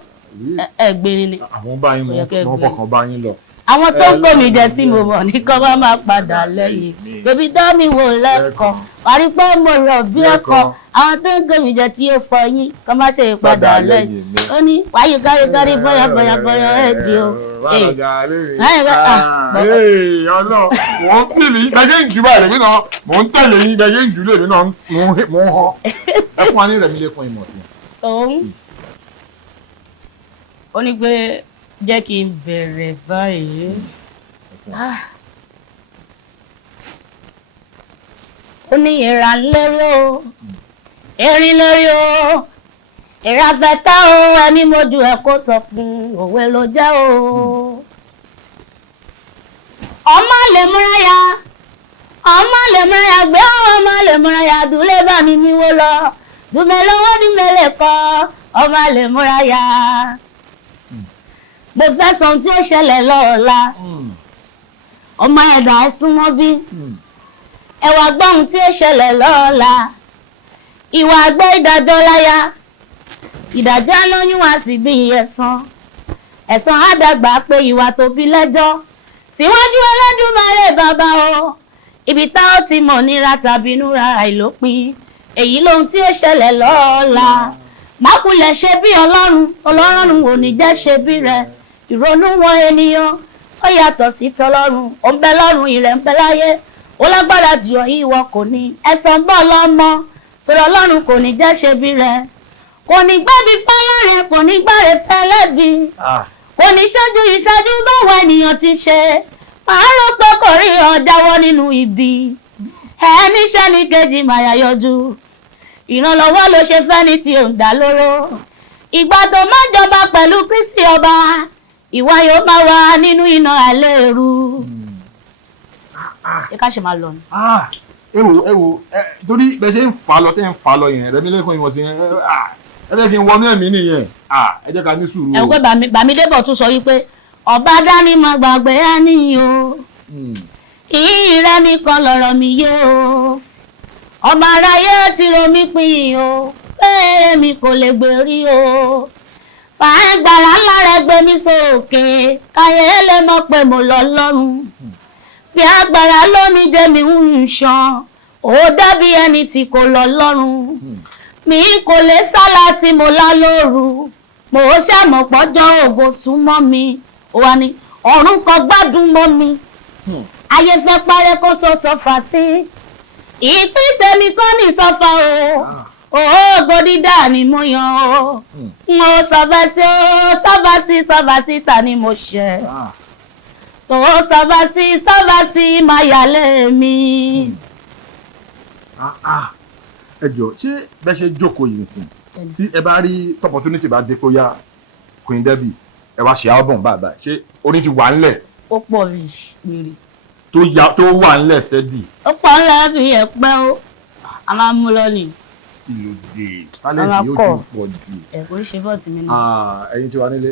ẹgbẹ̀rin ni. Àwọn bá yín mọ wọ́n fọkàn bá yín lọ. Àwọn tó ń kó mi jẹ tí mo mọ̀ ní kọ́ bá máa padà lẹ́yìn bèbí dá mi wò lẹ́kọ̀ọ́ parí pé mo rọ̀ bí ẹ̀kọ́ àwọn tó ń kó mi jẹ tí ó fọ yín kọ́ má ṣe padà lẹ́yìn ó ní wáyé kárí bọ́yá ẹ̀ di o. Ọlọ́ wọ́n fìlì yín bẹ́ẹ̀ ń jù báyìí lèmi náà mò ń tẹ̀lé yín bẹ́ẹ̀ ń jù lèmi náà mò ń họ ẹ fún wa ní Rẹ̀mílẹ́kún ìmọ̀ sí. Ó ní pé jẹ́ kí n bẹ̀rẹ̀ báyìí. Ó ní ìrà lérò erin lórí o ìrà fẹ́tà o ẹni mojú ẹ kó sọ fún òwe ló jẹ́ o. Ọmọ lè múra ya gbé ọmọ lè múra ya dúlé bá mi wó lọ dùmẹ̀ lọ́wọ́ dùmẹ̀ lè kọ́ ọmọ lè múra ya. Mo fẹ́ sọ ohun tí ó ṣẹlẹ̀ lọ́la ọmọ ẹ̀dá ẹ súnmọ́ bí ẹ wá gbọ́ ohun tí ó ṣẹlẹ̀ lọ́la ìwà àgbẹ̀ ìdájọ́ láyà ìdájọ́ lóyún wá sí bí ẹ̀san á dàgbà pé ìwà tó bí lẹ́jọ́ síwájú Ẹlẹ́dùmarè bàbá o ibi tá ó ti mọ̀ níra tàbí núra àìlópin èyí lohun tí ó ṣẹlẹ̀ lọ́la mákulẹ̀ ṣe bí ọlọ́run ò ní jẹ́ ṣe bí rẹ̀ ìrònú wọn ènìyàn ó yàtọ̀ sí tọlọ́run ó ń bẹ lọ́run ìrẹ̀ ń bẹ láyé ó lágbára jù ọ́ ìwọ kò ní ẹ̀san bọ́ lọ́mọ torí ọlọ́run kò ní jẹ́ ṣe bí rẹ̀ kò ní gbẹ́bí fẹ́lẹ́rẹ̀ kò ní gbáre fẹ́lẹ́bí kò ní ṣáájú ìṣáájú báwọn ènìyàn ti ṣe máa rò pé kò rí ọ jáwọ́ nínú ibi ẹni ṣẹ́ni kejì màyà yọjú ìrànlọ́wọ́ ló ṣe fẹ́ ní tí ò ń dá lóró ìgbà tó má jọba pẹ̀lú Kristi ọba ìwà yóò máa wà nínú iná àìléèrú. Ẹ ká ṣe máa lọ ni. ẹ wo torí bẹ́ẹ̀ ṣe ń fà lọ yẹn Rẹ̀mílẹ́kún ìwọ̀n sí yẹn ẹ fẹ́ kí n wọnú ẹ̀mí nìyẹn ẹ jẹ́ ká ní sùúrù. ẹ wò pé Bàmídébọ̀ tún sọ wípé ọba dání máa gbàgbé á níyì o ìyìn rẹ nìkan lọ̀rọ̀ mi yé o ọmọ aráyé ti romi pin o pé mi kò lè gbèrí o fàágbára ńlá rẹ gbé mi sókè káyé lè mọ̀ pé mo lọ lọ́run fi agbára lómi jẹ́ mi ń ṣan ó dàbí ẹni tí kò lọ lọ́run mi kò lè sálà tí mo lá lóru mo ṣàmọ̀ pọ́jọ́ ògo súnmọ́ mi ó wá ní ọ̀run kan gbádùn mọ́ mi ayé fẹ́ parẹ́ kó sọ sọ́fà sí ìpín tèmi kọ́ ní sọ́fà o ògo dídá ni mo yan o mo sọ́fàsí ta ni mo ṣe tó sọ́fàsí máa yàlẹ́ mi. ẹ jọ̀ọ́ ṣé bẹ́ẹ̀ ṣe jókòó yìí sìn tí ẹ bá rí opportunity bá dé kó yá Queen Debby ẹ wá ṣe album báyìí ṣé orin ti wà ńlẹ̀. ó pọ̀ rírì. tó wà ńlẹ̀ steady. ó pọ̀ ńlẹ̀ bí ẹ̀pẹ́ o a máa mú lọ ni. kí ló dé talent yóò tún pọ̀ jù. ẹ kò ṣe bọ́ọ̀tì mi náà. ẹ̀yin tí wà nílé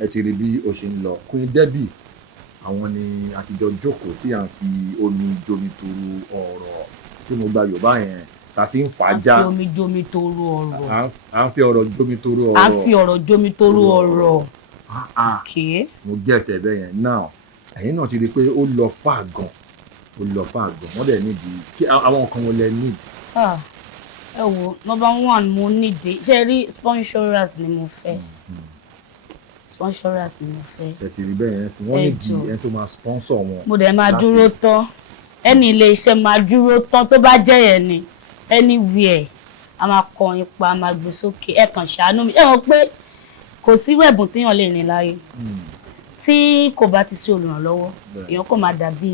ẹ ti rí bí o ṣe ń lọ Queen Debby àwọn ni àtijọ́ jókòó tí à ń fi omi jomi toro ọ̀rọ̀ tí mo gba Yorùbá yẹn tàti ń fàájà. à ń fi omi jomi toro ọ̀rọ̀. à ń fi ọ̀rọ̀ jomi toro ọ̀rọ̀. à ń fi ọ̀rọ̀ jomi toro ọ̀rọ̀. mo get ẹ bẹ́ẹ̀ yẹn now ẹ̀yin náà ti rí i pé ó lọ fà gan wọ́n dẹ̀ nídìí kí àwọn nǹkan wọn lẹ need. ẹ wo number one mo nídìí ṣe rí sponsorers ni mo fẹ́ sponsorers ni mo fẹ́. ẹ ti rí bẹ́ẹ̀ yẹn sí wọ́n nídìí ẹni tó máa sponsor wọn. mo dẹ̀ máa dúró tán ẹni ilé iṣẹ́ máa dúró tán tó bá jẹ́ yẹn ni anywhere a máa kọrin pa a máa gbé sókè ẹ kàn ṣàánú mi ẹ mọ̀ pé kò sí wẹ̀bùn téèyàn lè rìn láyé tí kò bá ti sí olùrànlọ́wọ́ èèyàn kò máa dàbí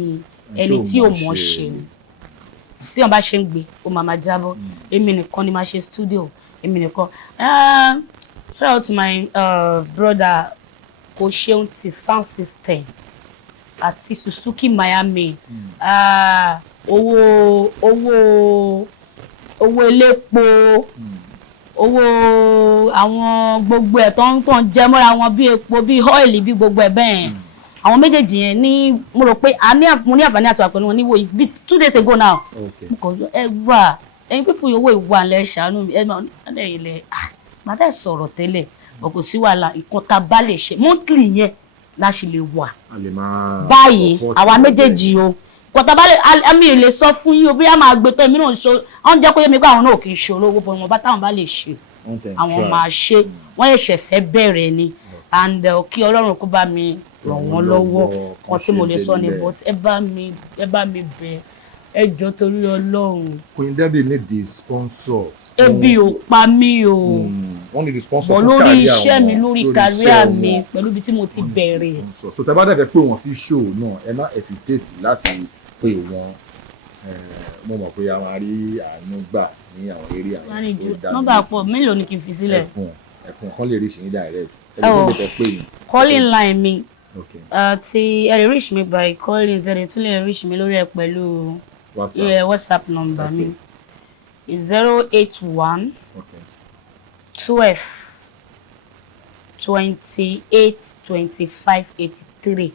ẹni tí ò mọ̀ ṣe ni téèyàn bá ṣe ń gbé ó máa jábọ́ èmi nìkan ni máa ṣe studio èmi nìkan shout out to my brother kò ṣeun ti sound system àti Suzuki Miami owó elépo owó àwọn gbogbo ẹ̀ tó ń jẹ mọ́ra wọn bí epo bí ọ́ìlì bí gbogbo ẹ̀ bẹ́ẹ̀ àwọn méjèèjì yẹn ní mo rò pé mo ní àǹfààní àti wà pẹ̀lú wọn níwò bí 2 days ago now mo kàn ẹ wà ẹyin pípọ̀ owó ìwà ńlẹ̀ ṣàánú mi ẹ máa ilẹ̀ màtá sọ̀rọ̀ tẹ́lẹ̀ kò sí wàhálà ìkan tá a bá lè ṣe monthly yẹn láṣì lè wà báyìí àwa méjèèjì o kọta bá lè àmì lè sọ fún yín o bí a máa gbé tó èmi náà ṣe ọ́n jẹ́ kó yé mi pé àwọn náà kì í ṣe olówó bọ́ wọn bá táwọn bá lè ṣe àwọn máa ṣe wọ́n ṣẹ̀ṣẹ̀ fẹ́ bẹ̀rẹ̀ ni and kí Ọlọ́run kó bá mi ràn wọ́n lọ́wọ́ kan tí mo lè sọ ni but ẹ bá mi bẹ̀ ẹ jọ̀ọ́ torí Ọlọ́run. Queen Debby need the sponsor. Ebi ò pa mí o wọ́n ní the sponsor fún lórí iṣẹ́ mi lórí career mi pẹ̀lú ibi tí mo ti bẹ̀rẹ̀. so tẹ́ bá dẹ̀ pé wọ́n sí show náà ẹ má hesitate láti pè wọ́n mo mọ̀ pé a máa rí àánú gbà ní àwọn eré àwọn tó dá nọ́mbà pọ̀ mélòó ni kí n fi sílẹ̀. ẹ̀fún kan lè reach yín direct ẹ̀fún lè fẹ́ pè yín. calling line mi ti ẹ lè reach me by calling ẹ tún lè reach me lórí ẹ pẹ̀lú WhatsApp number mi 081 12 28 25 83.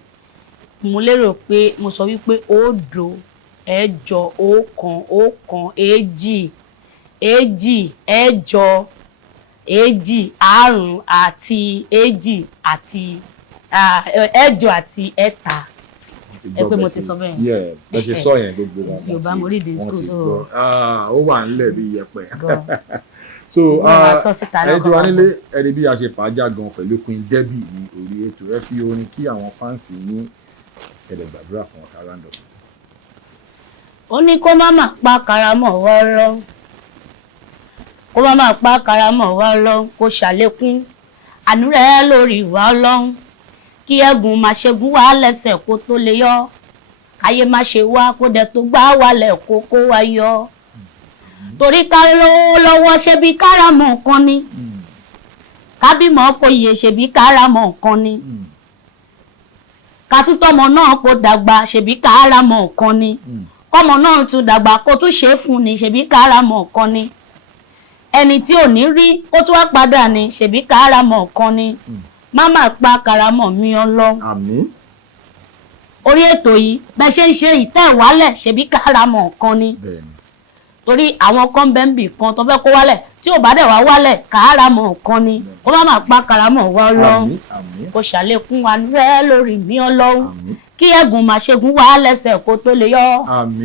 mo lérò pé mo sọ wípé òdo ẹ̀jọ ọ̀kan èjì ẹ̀jọ èjì àrún àti èjì àti ẹ̀jọ àti ẹ̀ta ẹ pé mo ti sọ bẹ́ẹ̀. bẹ́ẹ̀ ṣe sọ yẹn gbogbo wọn. Yorùbá mo rí the school so. ó wà nílẹ̀ bí yẹpẹ̀. so ẹni tí wàá nílé ẹni bí a ṣe fàájà gan pẹ̀lú Queen Debby ní orí ètò ẹ fi orin kí àwọn fáǹsì ní ẹ̀dẹ̀gbàdúrà fún ọ̀tá random. ó ní kó má má pa karamọ́ wọ́ọ́rọ́ kó má má pa karamọ́ wọ́ọ́rọ́ kó ṣàlékún àánú rẹ̀ lórí ìwà Ọlọ́run kí ẹ̀gùn má ṣe gún wá lẹ́sẹ̀ kó tó lè yọ ayé má ṣe wá kó dẹ̀ tó gbá wálẹ̀ kó kó wá yọ torí ká lówó lọ́wọ́ ṣe bí káramọ̀ kan ni kábímọ̀ kò yẹ ṣe bí káramọ̀ kan ni kátútọ́mọ náà kó dàgbà ṣe bí káramọ̀ kan ni kọ́mọ náà tún dàgbà kó tún ṣe é fún ni ṣe bí káramọ̀ kan ni ẹni tí ò ní rí kó tún wá padà ni ṣe bí káramọ̀ kan ni máma pa karamọ̀ mi Ọlọ́run. Àmín. orí ètò yìí bẹ́ẹ̀ ṣe ń ṣe ìtẹ́ ìwálẹ̀ ṣebí karamọ̀ kan ni. torí àwọn kan bẹ́ńbì kan tó fẹ́ kó wálẹ̀ tí ò bá dẹ̀ wá wálẹ̀ kàáramọ̀ kan ni kó má máa pa kàrámọ̀ wá ọlọ́run kó ṣàlékún wa rẹ́ lórí mi ọlọ́run kí ẹ̀gùn má ṣe gún wá lẹ́sẹ̀ kó tó lè yọ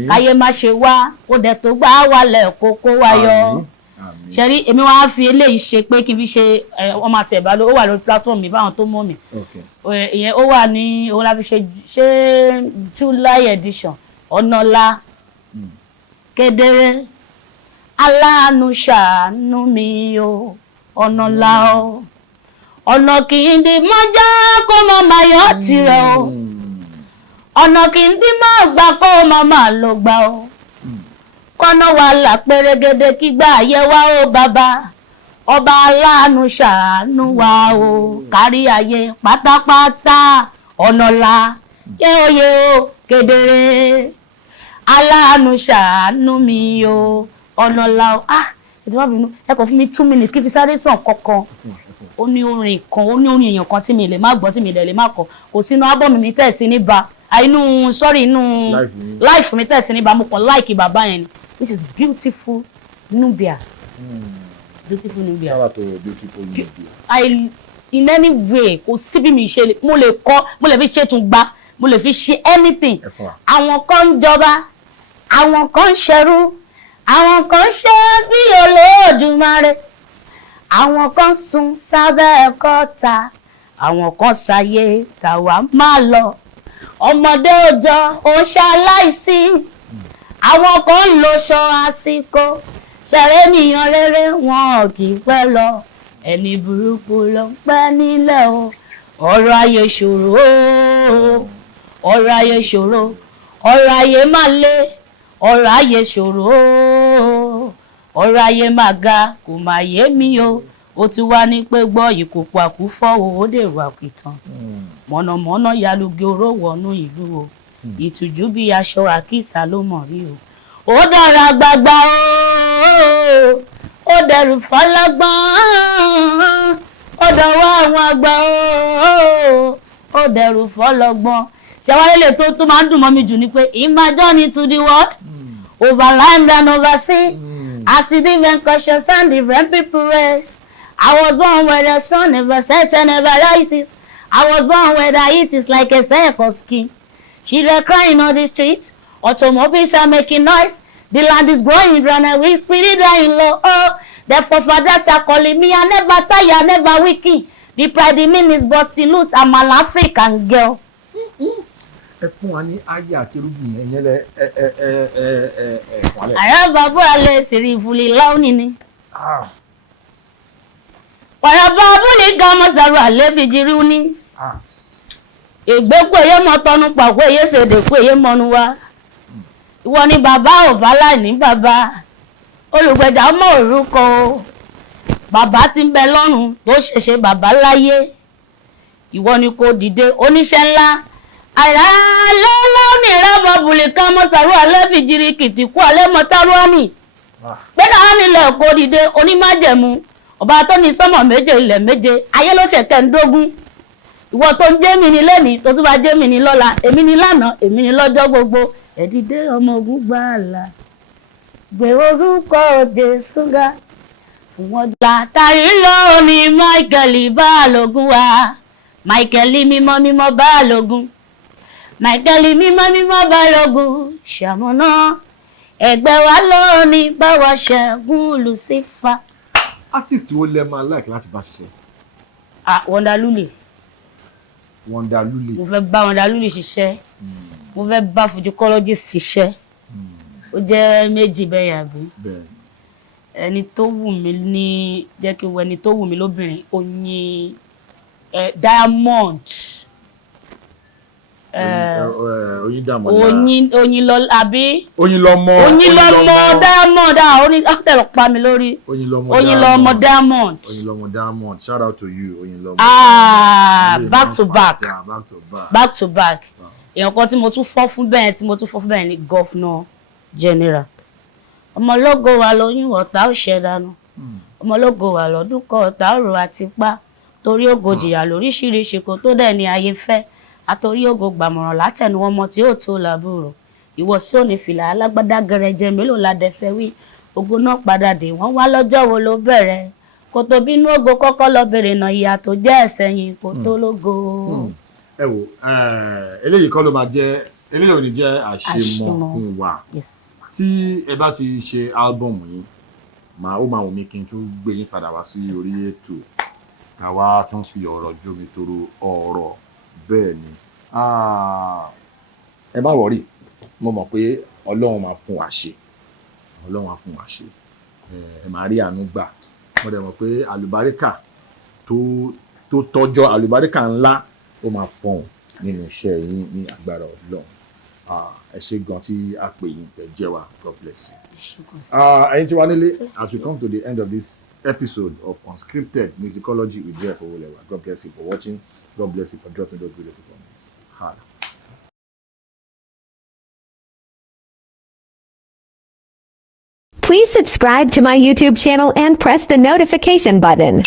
káyé má ṣe wá kó dẹ̀ tó gbá wálẹ̀ kó kó wá yọ ṣẹ́rí èmi wá fi eléyìí ṣe pé kí n fi ṣe ọmọ àti ẹ̀bá ló wà lórí platform mi fáwọn tó mọ̀ mí ìyẹn ó wà ní òun la fi ṣe July edition ọ̀nàlá kedere aláàánú ṣàánú mi o ọ̀nàlá o ọ̀nà kì í di mọ́jà kó mọ́ máa yọ tirẹ̀ o ọ̀nà kì í di mọ́ gbà kó mọ́ máa lọ gbà o kọ́nà wà là pérégede kígbà ayé wa ó bàbá ọba aláàánú ṣàánú wa o kárí ayé pátápátá ọ̀nàlá yéoyé o kedere aláàánú ṣàánú mi o ọ̀nàlá o ètò bá bínú ẹ kàn fún mi 2 minutes kí fi sáré sàn kankan ó ní orin èèyàn kan tí mi lè má gbọ́ tí mi lè má kọ kò sínú ábọ̀mù mi tẹ̀ tí ní ba inú life mi tẹ̀ tí ní ba mo kàn láìkì bàbá yẹn ni which is beautiful Nubia. Beautiful Nubia. Shout out to beautiful Nubia. In any way kò sí bí mi ṣe mo lè kọ́ mo lè fi ṣe tún gbá mo lè fi ṣe anything àwọn kan ń jọba àwọn kan ń ṣẹrú àwọn kan ń ṣe bí Olódùmarè àwọn kan sùn sábẹ́ ẹ̀kọ́ta àwọn kan ṣàyè tàwa máa lọ ọmọdé òjò ò ṣaláìsí àwọn kan ń lo ṣọ àsìkò ṣẹ̀rẹ́ nìyàn rere wọn kì í pẹ́ lọ ẹni burúkú ló ń pẹ́ nílẹ̀ o ọ̀rọ̀ ayé ṣòro ọ̀rọ̀ ayé ṣòro ọ̀rọ̀ ayé má le ọ̀rọ̀ ayé ṣòro ọ̀rọ̀ ayé má ga kò má yé mi o ó ti wá ní pé gbọ́ ìkòkò àkúfọ́ ó dèrò àpìtàn mọ̀nàmọ́ná yalugi oró wọnú ìlú o ìtújú bí aṣọ àkísà ló mọ̀ rí o ó dára gbagba o ó dẹrù fọlọ́gbọ́n ó dọwọ́ àwọn àgbà o ó dẹrù fọlọ́gbọ́n ṣàwárí lè tó máa ń dùn mọ́ mi jù ni pé in my journey to the world over land and over sea I see different questions and different people race. I was born where the sun never sets and never rises. I was born where the heat is like a circus skin. Children crying on the streets. Automobiles are making noise. The land is growing dry we spirit dying low. Oh, therefore fathers are calling me. I never tire, I never weaken. The pride in me is busting loose. I'm an African girl. Ẹ fún wa ní ayé àkérúbù yẹn lẹ wálẹ̀. Àyà bàbá alẹ́ sèrè ìfúlẹ̀ láwùní ni. Wàyà bàbá ní gàmọ́ sàrò àlẹ́ bìjìrì ní. Ìgbékù èyí mọ tọnu pàkó èyí ṣèdèkú èyí mọnu wa. Ìwọ ni bàbá ò bá láì ní bàbá. Olùgbèjà ọmọ òrukọ o. Bàbá tí ń bẹ lọ́run tó ṣẹ̀ṣẹ̀ bàbá láyé. Ìwọ ni kò dìde oníṣẹ́ ńlá. Àyàlẹ́ lọ́nà ìrẹ́bọ̀ bùlìkan mọ́sàrú alẹ́ fìjìrì kìtìkú alẹ́ mọ́tàrúwánì. Pé náà nílẹ̀ kò dìde onímájẹ̀mú. Ọba tó ní sọ́mọ̀ méje ilẹ̀ méje ayé ló ṣẹ̀kẹ́ ń dógún. Ìwọ tó ń jẹ́ mi ní lẹ́nìí tó tún bá jẹ́ mi ní lọ́la èmi ní lánàá èmi ní lọ́jọ́ gbogbo. Ẹ dìde ọmọ ogun gbàlà. Gbé orúkọ Jésù ga. Wọ́n látàrí lónìí Michael Balógun wa. Michael mímọ́ mímọ́ Balógun. Michael mímọ́ Balógun ṣàmọ̀nà ẹgbẹ́ wa lónìí báwa ṣẹ́gun Lucifer. Artist wo lẹ máa like láti bá ṣiṣẹ́? Wonderlule. Wonderlule. Mo fẹ́ bá Wonderlule ṣiṣẹ́. Mo fẹ́ bá fujicologist ṣiṣẹ́. Ó jẹ́ méjì bẹ́ẹ̀ yàbí. Ẹni tó wù mí ní jẹ́ kí n wo ẹni tó wù mí lóbìnrin Oyin Diamond. Oyin lọ àbí Oyinlọmọ Diamond tẹ̀lọ̀ pa mi lórí Oyinlọmọ Diamond. Shout out to you Oyinlọmọ. Back to back èèyàn kan tí mo tún fọ́ fún bẹ́ẹ̀ ni Governor General. Ọmọlógo wà lóyún ọ̀tá ò ṣẹ́ dànù ọmọlógo wà lọ́dún kan ọ̀tá òrò àti pa torí ògo jìyà lóríṣiríṣi kò tó dẹ̀ ní ayé fẹ́ àtòrí ògo gbàmọ̀ràn látẹnu ọmọ tí ó tó làbúrò ìwọ sí òní fìlà alágbádá gẹrẹjẹ mélòó la dẹ fẹ́ wí ogun náà padà dé wọ́n wá lọ́jọ́ wo ló bẹ̀rẹ̀ kò tó bínú ògo kọ́kọ́ lọ bèrè náà ìyá tó jẹ́ ẹ̀sẹ̀yìn kò tó lógo. ẹ wo eléyìí kọ́ ló máa jẹ́ eléyìí ò ní jẹ́ àṣemọ fún wa tí ẹ bá ti ṣe álbọ̀mù yìí ó máa wù mí kí n tún gbé yín padà wá sí orí ètò káwa tún fi ọ̀rọ̀ jómi toro ọ̀rọ̀ bẹ́ẹ̀ ni ẹ má wọ̀rí mo mọ̀ pé ọlọ́run máa fún wa ṣe ẹ máa rí àánú gbà mo dẹ̀ mọ̀ pé àlùbáríkà tó tọ́jọ́ àlùbáríkà ńlá ó máa fọhùn nínú iṣẹ́ yín ní agbára ọlọ́run ẹ ṣé gan tí a pè yín tẹ́ jẹ́ wa God bless you. ẹ̀yin tí wà nílé as we come to the end of this episode of Unscripted Musicology with Jeff Owolewa, God bless you for watching. God bless you for dropping those beautiful comments. Hard. Please subscribe to my YouTube channel and press the notification button.